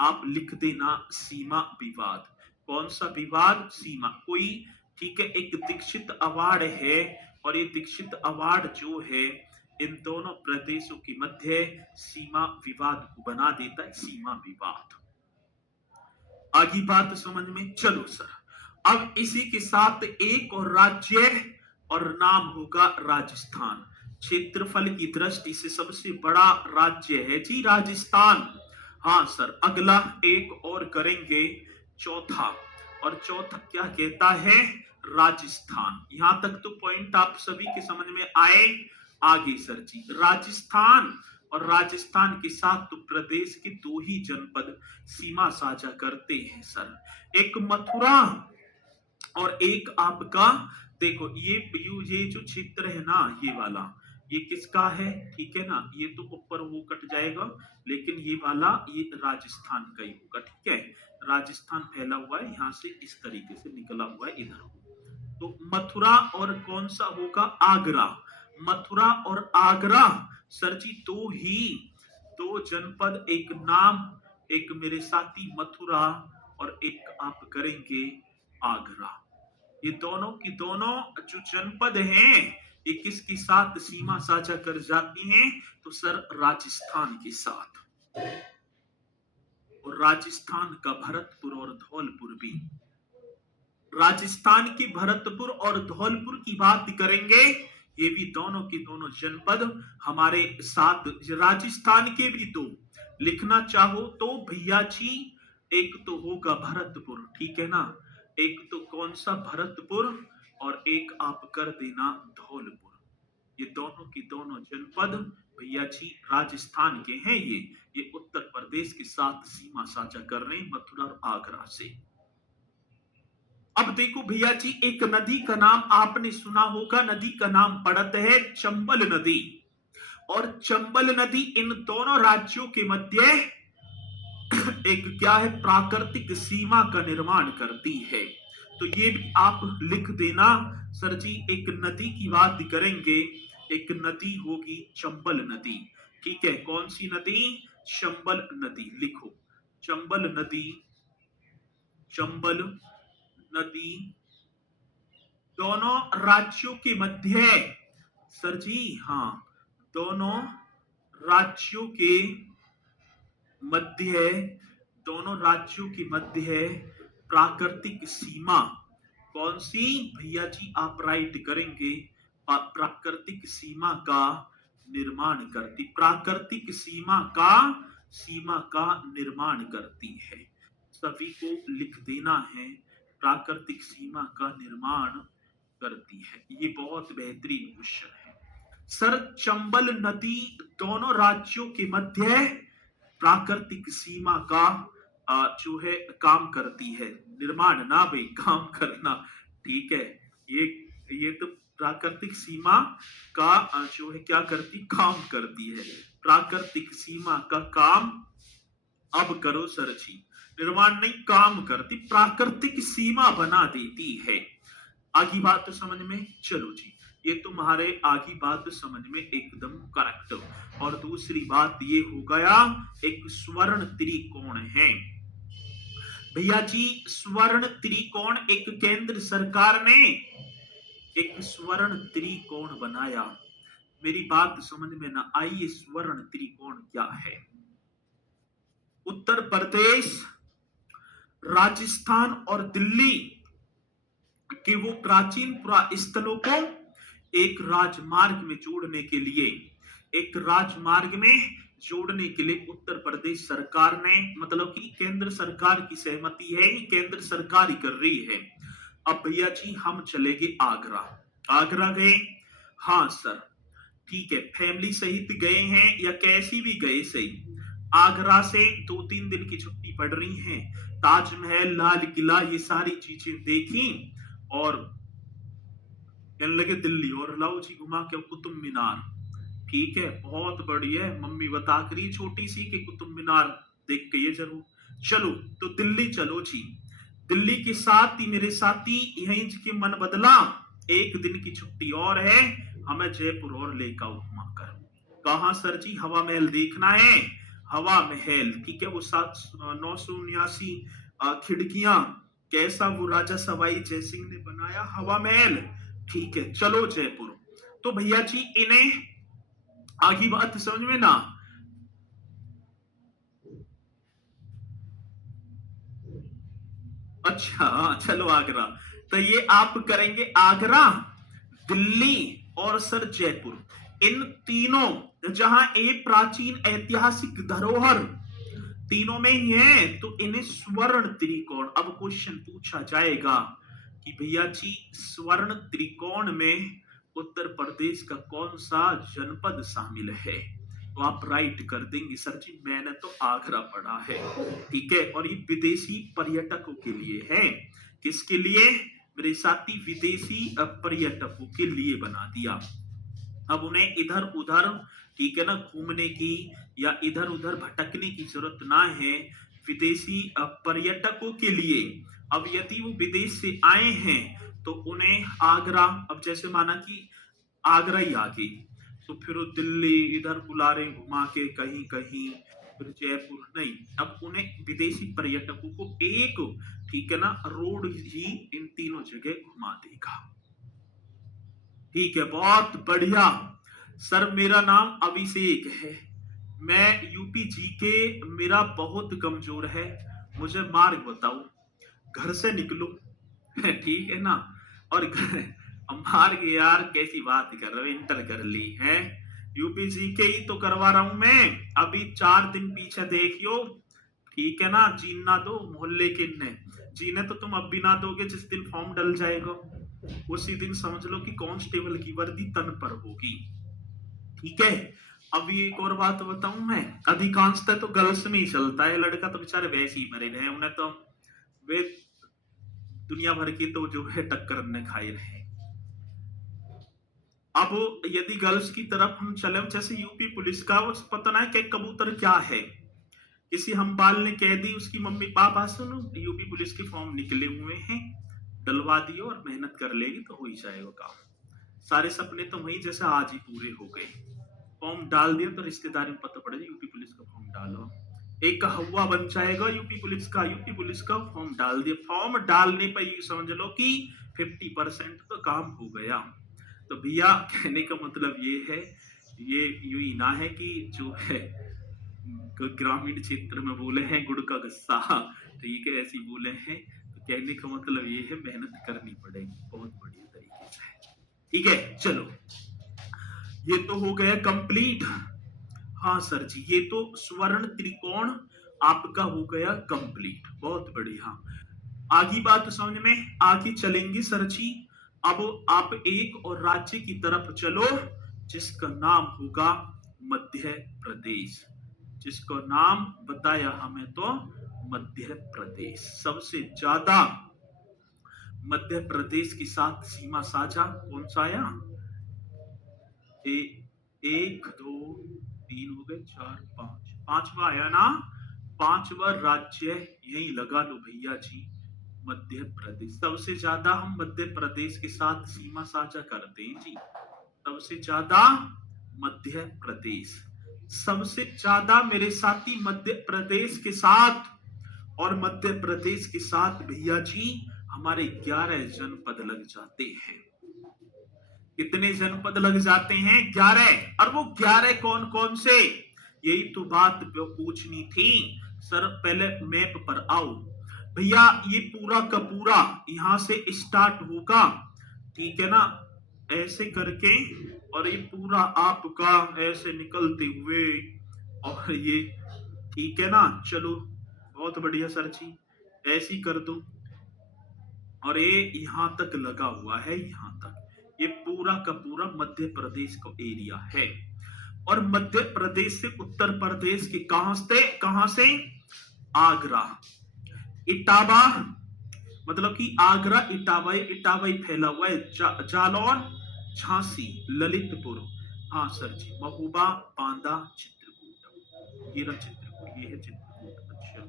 आप लिख देना सीमा विवाद। कौन सा विवाद, सीमा कोई, ठीक है। एक दीक्षित अवार्ड है और ये दीक्षित अवार्ड जो है इन दोनों प्रदेशों के मध्य सीमा विवाद को बना देता है, सीमा विवाद। आगे बात समझ में, चलो सर। अब इसी के साथ एक और राज्य और नाम होगा राजस्थान। क्षेत्रफल की दृष्टि से सबसे बड़ा राज्य है जी राजस्थान। हाँ सर, अगला एक और करेंगे, चौथा, और चौथा क्या कहता है, राजस्थान। यहां तक तो पॉइंट आप सभी के समझ में आए। आगे सर जी, राजस्थान और राजस्थान के साथ तो प्रदेश के 2 ही जनपद सीमा साझा करते हैं सर, एक मथुरा और एक आपका, देखो ये जो क्षेत्र है ना, ये वाला, ये किसका है, ठीक है ना, ये तो ऊपर वो कट जाएगा, लेकिन ये वाला ये राजस्थान का ही होगा, ठीक है। राजस्थान फैला हुआ है यहाँ से, इस तरीके से निकला हुआ है इधर। तो मथुरा और कौन सा होगा, आगरा। मथुरा और आगरा सर जी 2 जनपद, एक नाम, एक मेरे साथी मथुरा और एक आप करेंगे आगरा। ये दोनों की दोनों जो जनपद हैं ये किसके साथ सीमा साझा कर जाती हैं, तो सर राजस्थान के साथ। और राजस्थान का भरतपुर और धौलपुर भी, राजस्थान के भरतपुर और धौलपुर की बात करेंगे, ये भी दोनों के दोनों जनपद हमारे साथ। राजस्थान के भी तो लिखना चाहो तो भैया जी, एक तो होगा भरतपुर, ठीक है ना, एक तो कौन सा भरतपुर और एक आप कर देना धौलपुर। ये दोनों की दोनों जनपद भैया जी राजस्थान के हैं। ये उत्तर प्रदेश के साथ सीमा साझा कर रहे हैं, मथुरा और आगरा से। अब देखो भैया जी, एक नदी का नाम आपने सुना होगा, नदी का नाम पड़ता है चंबल नदी। और चंबल नदी इन दोनों राज्यों के मध्य एक क्या है, प्राकृतिक सीमा का निर्माण करती है। तो ये भी आप लिख देना सर जी। एक नदी की बात करेंगे, एक नदी होगी चंबल नदी, ठीक है। कौन सी नदी, चंबल नदी लिखो। चंबल नदी, चंबल नदी दोनों राज्यों के मध्य, सर जी हाँ, दोनों राज्यों के मध्य, दोनों राज्यों के मध्य प्राकृतिक सीमा कौन सी? भैया जी आप राइट करेंगे, प्राकृतिक सीमा का निर्माण करती, प्राकृतिक सीमा का निर्माण करती है। सभी को लिख देना है, प्राकृतिक सीमा का निर्माण करती है। ये बहुत बेहतरीन क्वेश्चन है सर। चंबल नदी दोनों राज्यों के मध्य प्राकृतिक सीमा का जो है काम करती है, निर्माण ना भाई, काम करना, ठीक है। ये तो प्राकृतिक सीमा का जो है क्या करती, काम करती है। प्राकृतिक सीमा का काम अब करो सर जी, निर्माण नहीं काम करती, प्राकृतिक सीमा बना देती है। आगे बात तो समझ में, चलो जी, ये तुम्हारे आगे बात समझ में एकदम करेक्ट। और दूसरी बात ये हो गया, एक स्वर्ण त्रिकोण है भैया जी, स्वर्ण त्रिकोण एक केंद्र सरकार ने एक स्वर्ण त्रिकोण बनाया। मेरी बात समझ में ना आई, ये स्वर्ण त्रिकोण क्या है? उत्तर प्रदेश, राजस्थान और दिल्ली के वो प्राचीन पुरास्थलों को एक राजमार्ग में जोड़ने के लिए, एक राजमार्ग में जोड़ने के लिए उत्तर प्रदेश सरकार ने, मतलब कि केंद्र सरकार की सहमति है, केंद्र सरकार ही कर रही है। अब भैया जी हम चलेंगे आगरा। आगरा गए? हाँ सर, ठीक है, फैमिली सहित गए हैं या कैसी भी गए सही। आगरा से 2-3 दिन की छुट्टी पड़ रही है, ताजमहल, लाल किला, ये सारी चीजें देखी और कहने लगे दिल्ली और लाओ जी घुमा के कुतुब मीनार। ठीक है, बहुत बढ़िया, मम्मी बता करी छोटी सी कि कुतुब मीनार देख के ये जरूर। चलो तो दिल्ली चलो जी। दिल्ली के साथ ही मेरे साथी यहीं के मन बदला, एक दिन की छुट्टी और है, हमें जयपुर और लेकर घुमा कर। कहा सर जी? हवा महल देखना है। हवा महल, ठीक है, वो 979 खिड़कियां, कैसा वो राजा सवाई जयसिंह ने बनाया हवा महल। ठीक है, चलो जयपुर। तो भैया जी इन्हें आगे बात समझ में ना? अच्छा चलो आगरा, तो ये आप करेंगे आगरा, दिल्ली और सर जयपुर। इन तीनों जहां एक प्राचीन ऐतिहासिक धरोहर तीनों में ही है, तो इन्हें स्वर्ण त्रिकोण। अब क्वेश्चन पूछा जाएगा कि भैया जी स्वर्ण त्रिकोण में उत्तर प्रदेश का कौन सा जनपद शामिल है? तो आप राइट कर देंगे सर जी मैंने तो आगरा पढ़ा है, ठीक है, और ये विदेशी पर्यटकों के लिए है। किसके लिए मेरे साथी? विदेशी पर्यटकों के लिए बना दिया। अब उन्हें इधर उधर, ठीक है ना, घूमने की या इधर उधर भटकने की जरूरत ना है, विदेशी पर्यटकों के लिए। अब यदि वो विदेश से आए हैं तो उन्हें आगरा, अब जैसे माना कि आगरा ही आ गई, तो फिर दिल्ली इधर बुला रहे घुमा के कहीं कहीं, फिर जयपुर नहीं, अब उन्हें विदेशी पर्यटकों को एक, ठीक है ना, रोड ही इन तीनों जगह घुमा देगा। ठीक है, बहुत बढ़िया सर। मेरा नाम अभिषेक है, मैं यूपी जीके मेरा बहुत कमजोर है, मुझे मार्ग बताओ, घर से निकलो ठीक है ना। और मार्ग, यार कैसी बात कर रहे हो, इंटर कर ली है, यूपी जीके ही तो करवा रहा हूं मैं, अभी 4 दिन पीछे देखियो, ठीक है ना। जीना दो मोहल्ले के ने, जीने तो तुम अब भी ना दोगे, जिस दिन फॉर्म डल जाएगा उसी दिन समझ लो कि कांस्टेबल की वर्दी तन पर होगी, ठीक है। अभी एक और बात बताऊं मैं, अधिकांशतः तो गर्ल्स में ही चलता है, लड़का तो बेचारे वैसे ही मरे रहे, उन्हें तो वे दुनिया भर की तो जो है टक्कर ने खाए रहे। अब यदि गर्ल्स की तरफ हम चले, जैसे यूपी पुलिस का वो पता ना है कि कबूतर क्या है, किसी हमबाल ने कह दी उसकी मम्मी पापा सुनो यूपी पुलिस के फॉर्म निकले हुए हैं, डलवा दियो और मेहनत कर लेगी तो हो ही जाएगा काम। सारे सपने तो वही जैसे आज ही पूरे हो गए, फॉर्म डाल दिया तो रिश्तेदारी में पता पड़ेगा यूपी पुलिस का फॉर्म डालो, एक हवा बन जाएगा यूपी पुलिस का। यूपी पुलिस का फॉर्म डाल दिया, फॉर्म डालने पर ये समझ लो कि 50% तो काम हो गया। तो भैया कहने का मतलब ये है, ये यूं ही ना है कि जो है ग्रामीण क्षेत्र में बोले हैं गुड़ का गस्सा, ठीक है, ऐसी बोले हैं। तो कहने का मतलब ये है मेहनत करनी पड़ेगी बहुत बढ़िया तरीके से। ठीक है, चलो ये तो हो गया कंप्लीट। हाँ सर जी, ये तो स्वर्ण त्रिकोण आपका हो गया कंप्लीट, बहुत बढ़िया। आगे बात समझ में आगे चलेंगे सर जी। अब आप एक और राज्य की तरफ चलो जिसका नाम होगा मध्य प्रदेश। जिसका नाम बताया हमें तो मध्य प्रदेश। सबसे ज्यादा मध्य प्रदेश के साथ सीमा साझा कौन सा आया? एक दो तीन हो गए, चार पांच, पांचवा आया ना। पांचवा राज्य यही लगा लो भैया जी, मध्य प्रदेश। सबसे ज्यादा हम मध्य प्रदेश के साथ सीमा साझा करते हैं जी, सबसे ज्यादा मध्य प्रदेश। सबसे ज्यादा मेरे साथी मध्य प्रदेश के साथ, और मध्य प्रदेश के साथ भैया जी हमारे 11 जनपद लग जाते हैं। कितने जनपद लग जाते हैं? 11। और वो 11 कौन कौन से? यही तो बात पूछनी थी सर। पहले मैप पर आओ भैया, ये पूरा का पूरा यहां से स्टार्ट होगा, ठीक है ना, ऐसे करके, और ये पूरा आपका ऐसे निकलते हुए, और ये, ठीक है ना, चलो बहुत बढ़िया सर जी, ऐसी कर दो। और ये यहां तक लगा हुआ है, यहां तक ये पूरा का पूरा मध्य प्रदेश का एरिया है। और मध्य प्रदेश से उत्तर प्रदेश के कहां से आगरा, इटावा, मतलब कि आगरा इटावा, इटावा फैला हुआ है, जालौन, झांसी, ललितपुर, हाँ सर जी, महोबा, बांदा, चित्रकूट, ये रहा चित्रकूट, ये है चित्रकूट। अच्छा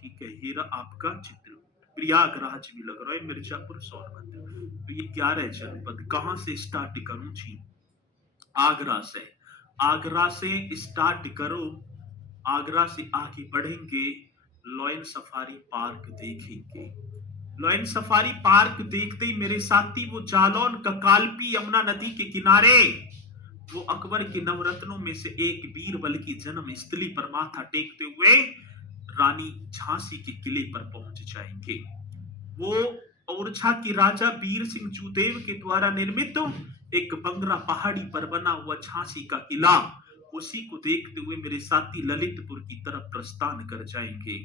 ठीक है, ये रहा आपका चित्रकूट। प्रयागराज भी लग रहा है, मिर्जापुर, सोनभद्र। तो ये 11 जनपद। कहां से स्टार्ट करूं जी? आगरा से। आगरा से स्टार्ट करो, आगरा से आगे बढ़ेंगे, लॉयन सफारी पार्क देखेंगे। लॉयन सफारी पार्क देखते ही मेरे साथी वो जालौन का कालपी यमुना नदी के किनारे, वो अकबर के नवरत्नों में से एक बीरबल की जन्म स्थली पर माथा टेकते हुए रानी झांसी के किले पर पहुंच जाएंगे। वो ओरछा के राजा वीर सिंह जूदेव के द्वारा निर्मित एक बंगरा पहाड़ी पर बना हुआ झांसी का किला, उसी को देखते हुए मेरे साथी ललितपुर की तरफ प्रस्थान कर जाएंगे।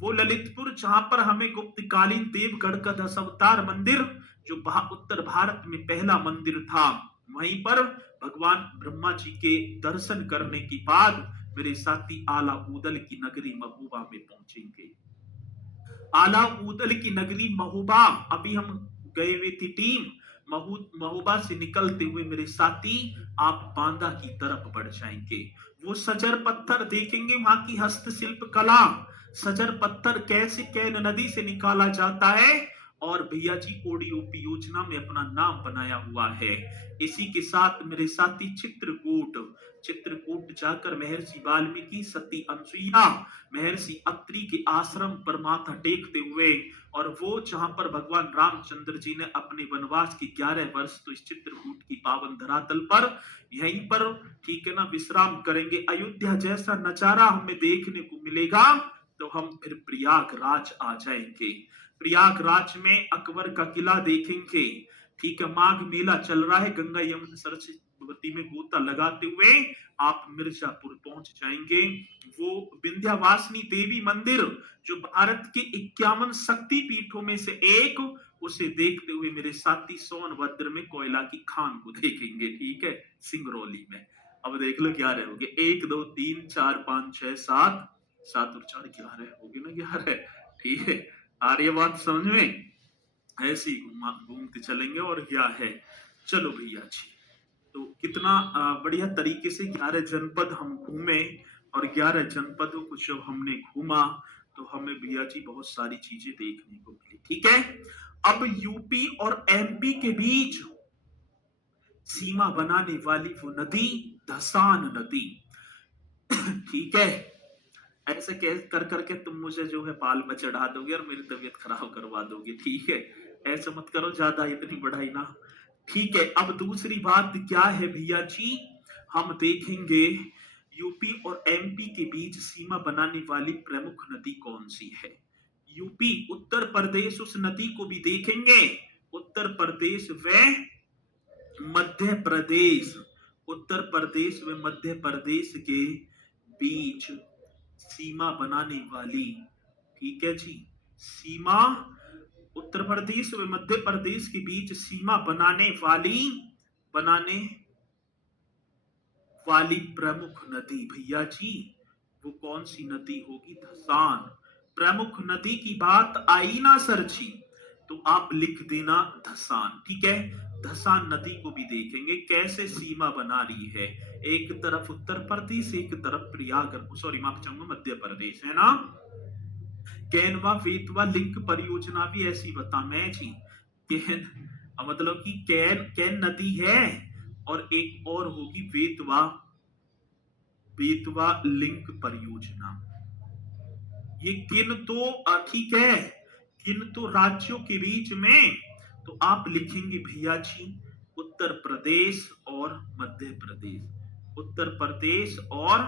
वो ललितपुर जहां पर हमें गुप्तकालीन देवगढ़ का दशावतार मंदिर, जो उत्तर भारत में पहला मंदिर था, वहीं पर भगवान ब्रह्मा जी के दर्शन करने के बाद मेरे साथी आला ऊदल की नगरी महोबा में पहुंचेंगे। आला ऊदल की नगरी महोबा, अभी हम गए हुए थी टीम, महोबा से निकलते हुए मेरे साथी आप बांदा की तरफ बढ़ जाएंगे। वो सजर पत्थर देखेंगे, वहां की हस्तशिल्प कला, सजर पत्थर कैसे कैन नदी से निकाला जाता है, और भैया जी ओडीओपी योजना में अपना नाम बनाया हुआ है। इसी के साथ मेरे साथी चित्रकूट, चित्रकूट जाकर महर्षि वाल्मीकि, सती अनसुईया, महर्षि अत्रि के आश्रम पर माथा टेकते हुए, और वो जहां पर भगवान रामचंद्र जी ने अपने वनवास की 11 वर्ष तो इस चित्रकूट की पावन धरातल पर यहीं पर, ठीक है ना, विश्राम करेंगे। अयोध्या जैसा नजारा हमें देखने को मिलेगा, तो हम फिर प्रयागराज आ जाएंगे। प्रयागराज में अकबर का किला देखेंगे, ठीक है, माघ मेला चल रहा है, गंगा यमुना सरस्वती में गोता लगाते हुए आप मिर्जापुर पहुंच जाएंगे। वो विंध्यवासिनी देवी मंदिर, जो भारत के 51 शक्ति पीठों में से एक, उसे देखते हुए मेरे साथी सोनभद्र में कोयला की खान को देखेंगे, ठीक है, सिंगरौली में। अब देख लो क्या रहोगे, 1 2 3 4 5 6 7, 7 और 4 11 हो गए ना, 11, ठीक है। आ रही है बात समझ में? ऐसे ही घूमते चलेंगे, और क्या है। चलो भैया जी, तो कितना बढ़िया तरीके से 11 जनपद हम घूमे, और 11 जनपदों को जब हमने घूमा तो हमें भैया जी बहुत सारी चीजें देखने को मिली, ठीक है। अब यूपी और एमपी के बीच सीमा बनाने वाली वो नदी धसान नदी, ठीक है, ऐसे कह कर करके तुम मुझे जो है पाल में चढ़ा दोगे और मेरी तबीयत खराब करवा दोगे, ठीक है? ऐसा मत करो, ज्यादा इतनी बढ़ाई ना। ठीक है, अब दूसरी बात क्या है भैया जी, हम देखेंगे यूपी और एमपी के बीच सीमा बनाने वाली प्रमुख नदी कौन सी है। यूपी, उत्तर प्रदेश, उस नदी को भी देखेंगे। उत्तर प्रदेश व मध्य प्रदेश, उत्तर प्रदेश व मध्य प्रदेश के बीच सीमा बनाने वाली, ठीक है जी, सीमा, उत्तर प्रदेश व मध्य प्रदेश के बीच सीमा बनाने वाली प्रमुख नदी भैया जी, वो कौन सी नदी होगी? धसान। प्रमुख नदी की बात आई ना सर जी, तो आप लिख देना धसान, ठीक है? धसान नदी को भी देखेंगे कैसे सीमा बना रही है, एक तरफ उत्तर प्रदेश, एक तरफ प्रयागराज, सॉरी माफ चाहूंगा, मध्य प्रदेश, है ना? कैनवा वेतवा लिंक परियोजना भी ऐसी बता मैं जी, कैन मतलब कि कैन नदी है और एक और होगी वेतवा, वेतवा लिंक परियोजना। ये किन तो ठीक है, किन तो राज्यों के बीच में, तो आप लिखेंगे भैया जी उत्तर प्रदेश और मध्य प्रदेश, उत्तर प्रदेश और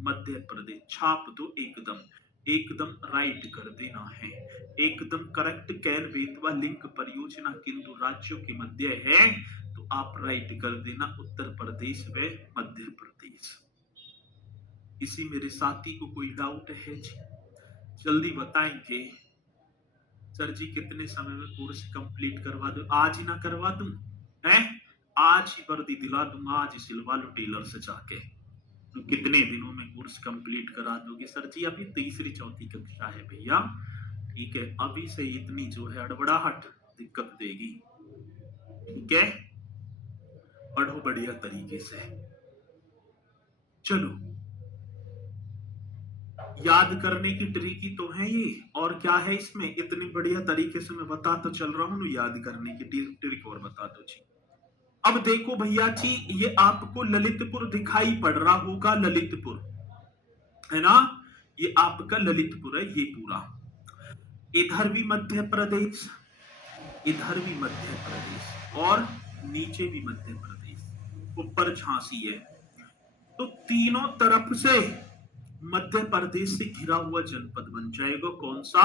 मध्य प्रदेश, छाप दो एकदम, एकदम राइट कर देना है, एकदम करेक्ट। कैन बेतवा लिंक परियोजना किन दो राज्यों के मध्य है, तो आप राइट कर देना उत्तर प्रदेश व मध्य प्रदेश। इसी मेरे साथी को कोई डाउट है जी? जल्दी बताएंगे सर जी कितने समय में कोर्स कंप्लीट करवा दूं? आज ही ना करवा दूं? हैं? आज ही वर्दी दिला दूंगा, आज ही सिलवा लो टेलर से जाके। तो कितने दिनों में कोर्स कंप्लीट करा दोगे? सर जी अभी तीसरी चौथी कक्षा है भैया, ठीक है? अभी से इतनी जो है अड़बड़ाहट दिक्कत देगी, ठीक है? पढ़ो बढ़िया तरीके से। चलो, याद करने की ट्रिकी तो है ये, और क्या है इसमें, इतनी बढ़िया तरीके से मैं बता तो चल रहा हूं, याद करने की ट्रिक और बता दो जी। अब देखो भैया जी, ये आपको ललितपुर दिखाई पड़ रहा होगा, ललितपुर है ना, ये आपका ललितपुर है, ये पूरा। इधर भी मध्य प्रदेश, इधर भी मध्य प्रदेश, और नीचे भी मध्य प्रदेश, ऊपर झांसी है। तो तीनों तरफ से मध्य प्रदेश से घिरा हुआ जनपद बन जाएगा, कौन सा?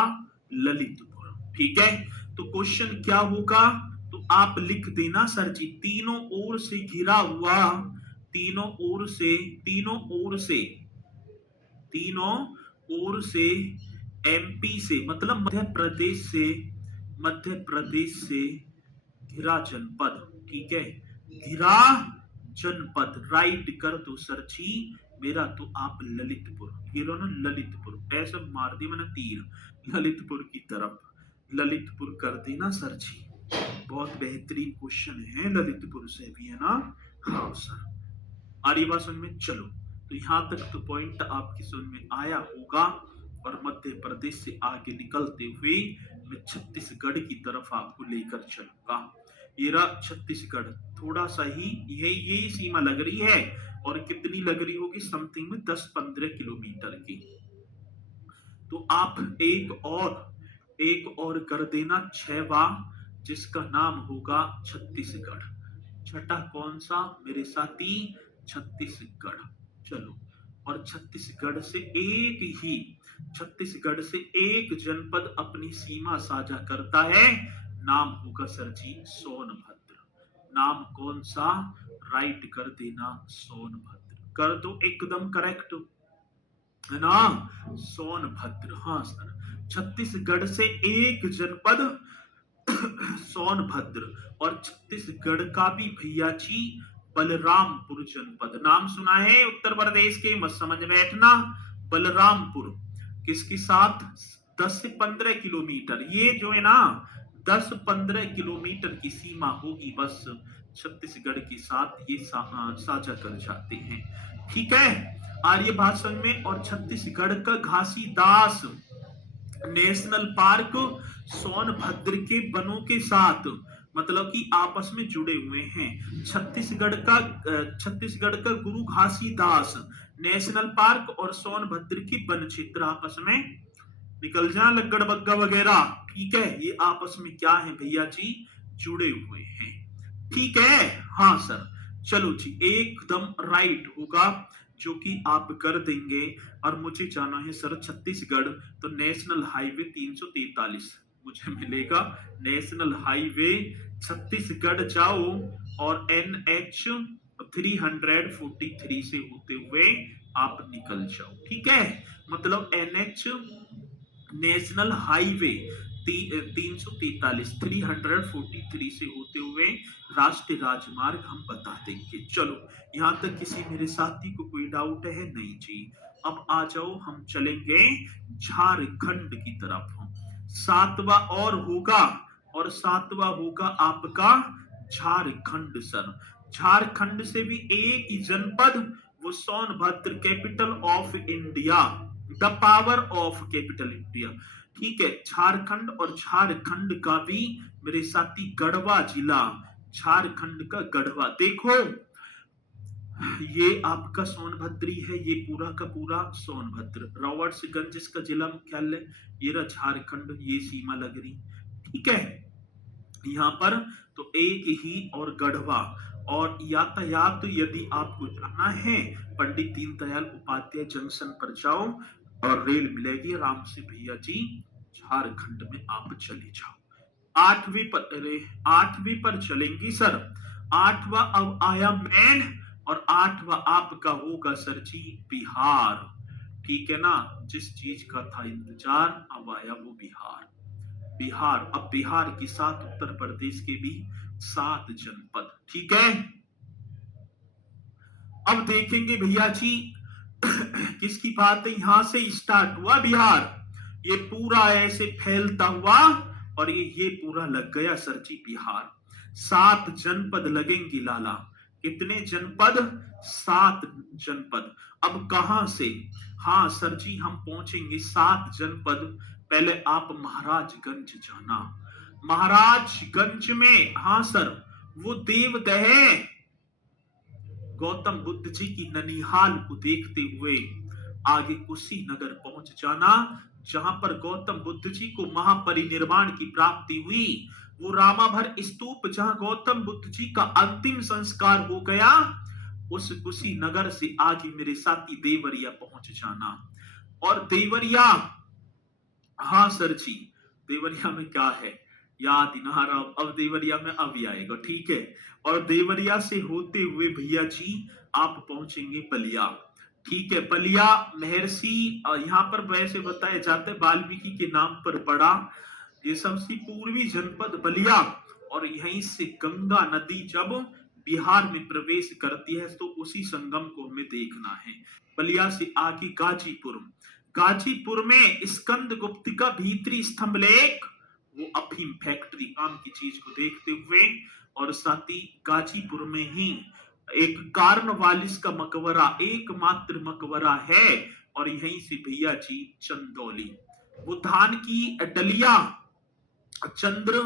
ललितपुर, ठीक है? तो क्वेश्चन क्या होगा, तो आप लिख देना सर जी तीनों ओर से घिरा हुआ, तीनों ओर से, तीनों ओर से, तीनों ओर से एमपी से, मतलब मध्य प्रदेश से, मध्य प्रदेश से घिरा जनपद, ठीक है? घिरा जनपद, राइट कर दो सर जी मेरा, तो आप ललितपुर, ये लो ना ललितपुर, ऐसा मार दिया मैंने तीर ललितपुर की तरफ, ललितपुर कर देना सर जी। बहुत बेहतरीन क्वेश्चन है, ललितपुर से भी, है ना? हाँ सर, आ रही बात समझ में? चलो, तो यहां तक तो पॉइंट आपकी समझ में आया होगा, और मध्य प्रदेश से आगे निकलते हुए मैं छत्तीसगढ़ की तरफ आपको लेकर चलूंगा। ये रहा छत्तीसगढ़, थोड़ा सा ही ये सीमा लग रही है, और कितनी लग रही होगी? समथिंग में 10-15 किलोमीटर की। तो आप एक और कर देना 6वां, जिसका नाम होगा छत्तीसगढ़। छठा कौन सा मेरे साथी? छत्तीसगढ़। चलो, और छत्तीसगढ़ से एक जनपद अपनी सीमा साझा करता है, नाम होगा सर जी सोनभद्र। नाम कौन सा? राइट कर देना सोनभद्र, कर दो एकदम करेक्ट, है ना? सोनभद्र, हाँ सर, छत्तीसगढ़ से एक जनपद सोनभद्र, और छत्तीसगढ़ का भी भैया जी बलरामपुर जनपद, नाम सुना है उत्तर प्रदेश के, मत समझ बैठना। बलरामपुर किसके साथ? 10 से 15 किलोमीटर, ये जो है ना 10-15 किलोमीटर की सीमा होगी, बस छत्तीसगढ़ के साथ ये साझा कर जाते हैं, ठीक है? आर्य भाषण में, और छत्तीसगढ़ का घासीदास नेशनल पार्क सोनभद्र के वनों के साथ, मतलब कि आपस में जुड़े हुए हैं। छत्तीसगढ़ का गुरु घासीदास नेशनल पार्क और सोनभद्र की वन क्षेत्र आपस में निकल जाए, लग्गड़ बग्गा वगैरह। ठीक है, ये आपस में क्या है भैया जी, जुड़े हुए हैं। ठीक है, हाँ सर, चलो जी, एकदम राइट होगा जो कि आप कर देंगे। और मुझे जाना है सर छत्तीसगढ़, तो नेशनल हाईवे 343 मुझे मिलेगा। नेशनल हाईवे छत्तीसगढ़ जाओ और NH 343 से होते हुए आप निकल जाओ। ठीक है, मतलब NH नेशनल हाईवे 343 343 से होते हुए राष्ट्रीय राजमार्ग हम बता देंगे। चलो, यहां तक किसी मेरे साथी को कोई डाउट है? नहीं जी। अब आ जाओ, हम चलेंगे झारखंड की तरफ। सातवां और होगा, और सातवां होगा आपका झारखंड सर। झारखंड से भी एक ही जनपद, वो Sonbhadra, capital of India, the power of capital India. ठीक है, झारखंड, और झारखंड का भी मेरे साथी गढ़वा जिला, झारखंड का गढ़वा। देखो, ये आपका सोनभद्र ही है, ये पूरा का पूरा सोनभद्र। रॉबर्ट्सगंज इसका जिला मुख्यालय, ये रहा झारखंड, ये सीमा लग रही। ठीक है, यहाँ पर तो एक ही, और गढ़वा। और यातायात, तो यदि आपको जाना है पंडित दीनदयाल उपाध्याय जंक्शन पर जाओ और रेल मिलेगी आराम से भैया जी, झारखंड में आप चले जाओ। आठवीं पर चलेंगी सर। आठवां अब आया मैन, और आठवां आपका होगा सर जी बिहार। ठीक है ना, जिस चीज का था इंतजार, अब आया वो बिहार। बिहार, अब बिहार के साथ उत्तर प्रदेश के भी 7 जनपद। ठीक है, अब देखेंगे भैया जी किसकी बात है। यहां से स्टार्ट हुआ बिहार, ये पूरा ऐसे फैलता हुआ, और ये पूरा लग गया सर जी बिहार। 7 जनपद लगेंगे लाला। कितने जनपद? 7 जनपद। अब कहां से? हाँ सर जी, हम पहुंचेंगे 7 जनपद। पहले आप महाराजगंज जाना। महाराजगंज में, हाँ सर, वो देवदह, गौतम बुद्ध जी की ननिहाल को देखते हुए आगे कुशीनगर पहुंच जाना, जहां पर गौतम बुद्ध जी को महापरिनिर्वाण की प्राप्ति हुई। वो रामाभर स्तूप, जहां गौतम बुद्ध जी का अंतिम संस्कार हो गया, उस कुशीनगर से आगे मेरे साथी देवरिया पहुंच जाना। और देवरिया, हाँ सर जी, देवरिया में क्या है, याद ही ना रहा, अब देवरिया में अभी आएगा। ठीक है, और देवरिया से होते हुए भैया जी आप पहुंचेंगे बलिया। ठीक है, बलिया महर्षि, यहाँ पर वैसे बताया जाता है वाल्मीकि के नाम पर पड़ा, ये सबसे पूर्वी जनपद बलिया। और यहीं से गंगा नदी जब बिहार में प्रवेश करती है, तो उसी संगम को हमें देखना है। बलिया से आगे गाजीपुर, गाजीपुर में स्कंद गुप्त का भीतरी स्तंभ लेख, वो अफीम फैक्ट्री काम की चीज को देखते हुए। और साथ ही गाजीपुर में ही एक कार्नवालिस का मकबरा, एकमात्र मकबरा है। और यहीं से भैया जी चंदौली, वो धान की डलिया, चंद्र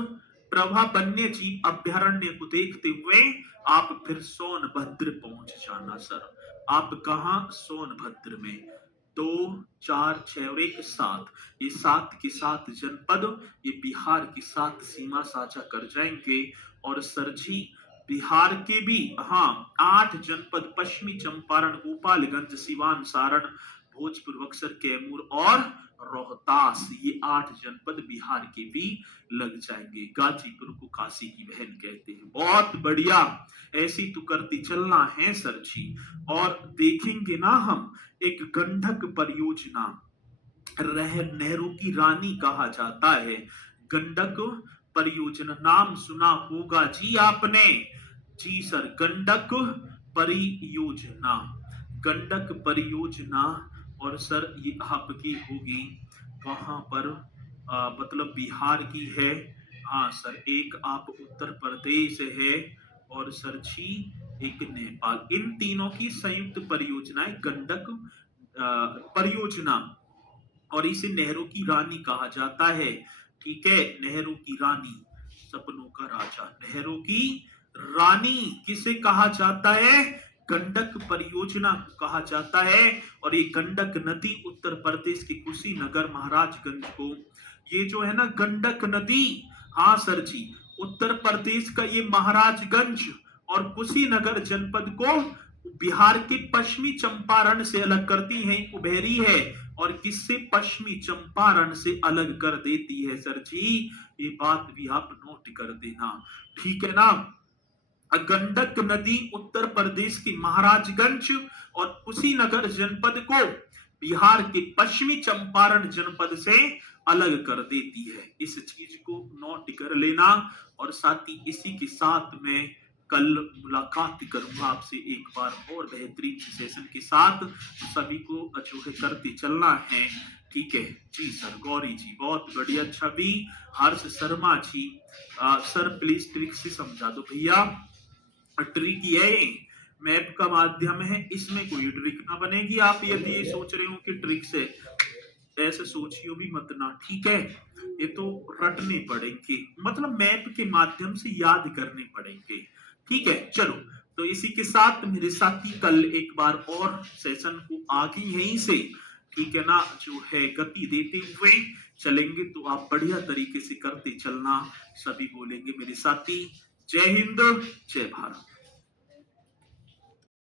प्रभा वन्य जीव अभ्यारण्य को देखते हुए आप फिर सोनभद्र पहुंच जाना सर। आप कहा? सोनभद्र में। 2 4 6 और 1 7, ये 7 के 7 जनपद, ये बिहार की 7 सीमा साझा कर जाएंगे। और सर जी बिहार के भी, हाँ, 8 जनपद, पश्चिमी चंपारण, गोपालगंज, सिवान, सारण, भोजपुर, बक्सर, कैमूर और रोहतास, ये 8 जनपद बिहार के भी लग जाएंगे। गाजीपुर को काशी की बहन कहते हैं। बहुत बढ़िया, ऐसी तो करती चलना है सर जी। और देखेंगे ना हम, एक गंडक परियोजना, नेहरू की रानी कहा जाता है। गंडक परियोजना नाम सुना होगा जी आपने? जी सर, गंडक परियोजना, गंडक परियोजना। और सर ये आपकी होगी वहां पर, मतलब बिहार की है। हाँ सर, एक आप उत्तर प्रदेश है, और सर जी एक नेपाल। इन तीनों की संयुक्त परियोजना है गंडक परियोजना, और इसे नेहरू की रानी कहा जाता है। ठीक है, नेहरू की रानी, सपनों का राजा, नेहरू की रानी किसे कहा जाता है? गंडक परियोजना को कहा जाता है। और ये गंडक नदी उत्तर प्रदेश के कुशीनगर महाराजगंज को, ये जो है ना गंडक नदी, हाँ सर जी, उत्तर प्रदेश का ये महाराजगंज और कुशीनगर जनपद को बिहार के पश्चिमी चंपारण से अलग करती है, उभेरी है। और किससे? पश्चिमी चंपारण से अलग कर देती है सर जी, ये बात भी आप नोट कर देना, ठीक है ना। गंडक नदी उत्तर प्रदेश के महाराजगंज और कुशीनगर जनपद को बिहार के पश्चिमी चंपारण जनपद से अलग कर देती है, इस चीज को नोट कर लेना। और साथ ही इसी के साथ में कल मुलाकात करूंगा आपसे एक बार और बेहतरीन सेशन के साथ, तो सभी को जो है करते चलना है, ठीक है जी। सर गौरी जी बहुत बढ़िया छवि, हर्ष Sharma ji sir please trick से समझा दो भैया। ट्रिक ये मैप का माध्यम है, इसमें कोई ट्रिक ना बनेगी। आप यदि ये सोच रहे हो कि ट्रिक से, ऐसे सोचियो भी मत ना, ठीक है, ये तो रटने पड़ेंगे, मतलब मैप के माध्यम से याद करने पड़ेंगे, ठीक है। चलो तो इसी के साथ मेरे साथी कल एक बार और सेशन को आगे यहीं से, ठीक है ना, जो है गति देते हुए चलेंगे, तो आप बढ़िया तरीके से करते चलना, सभी बोलेंगे मेरे साथी। जय हिंद, जय भारत।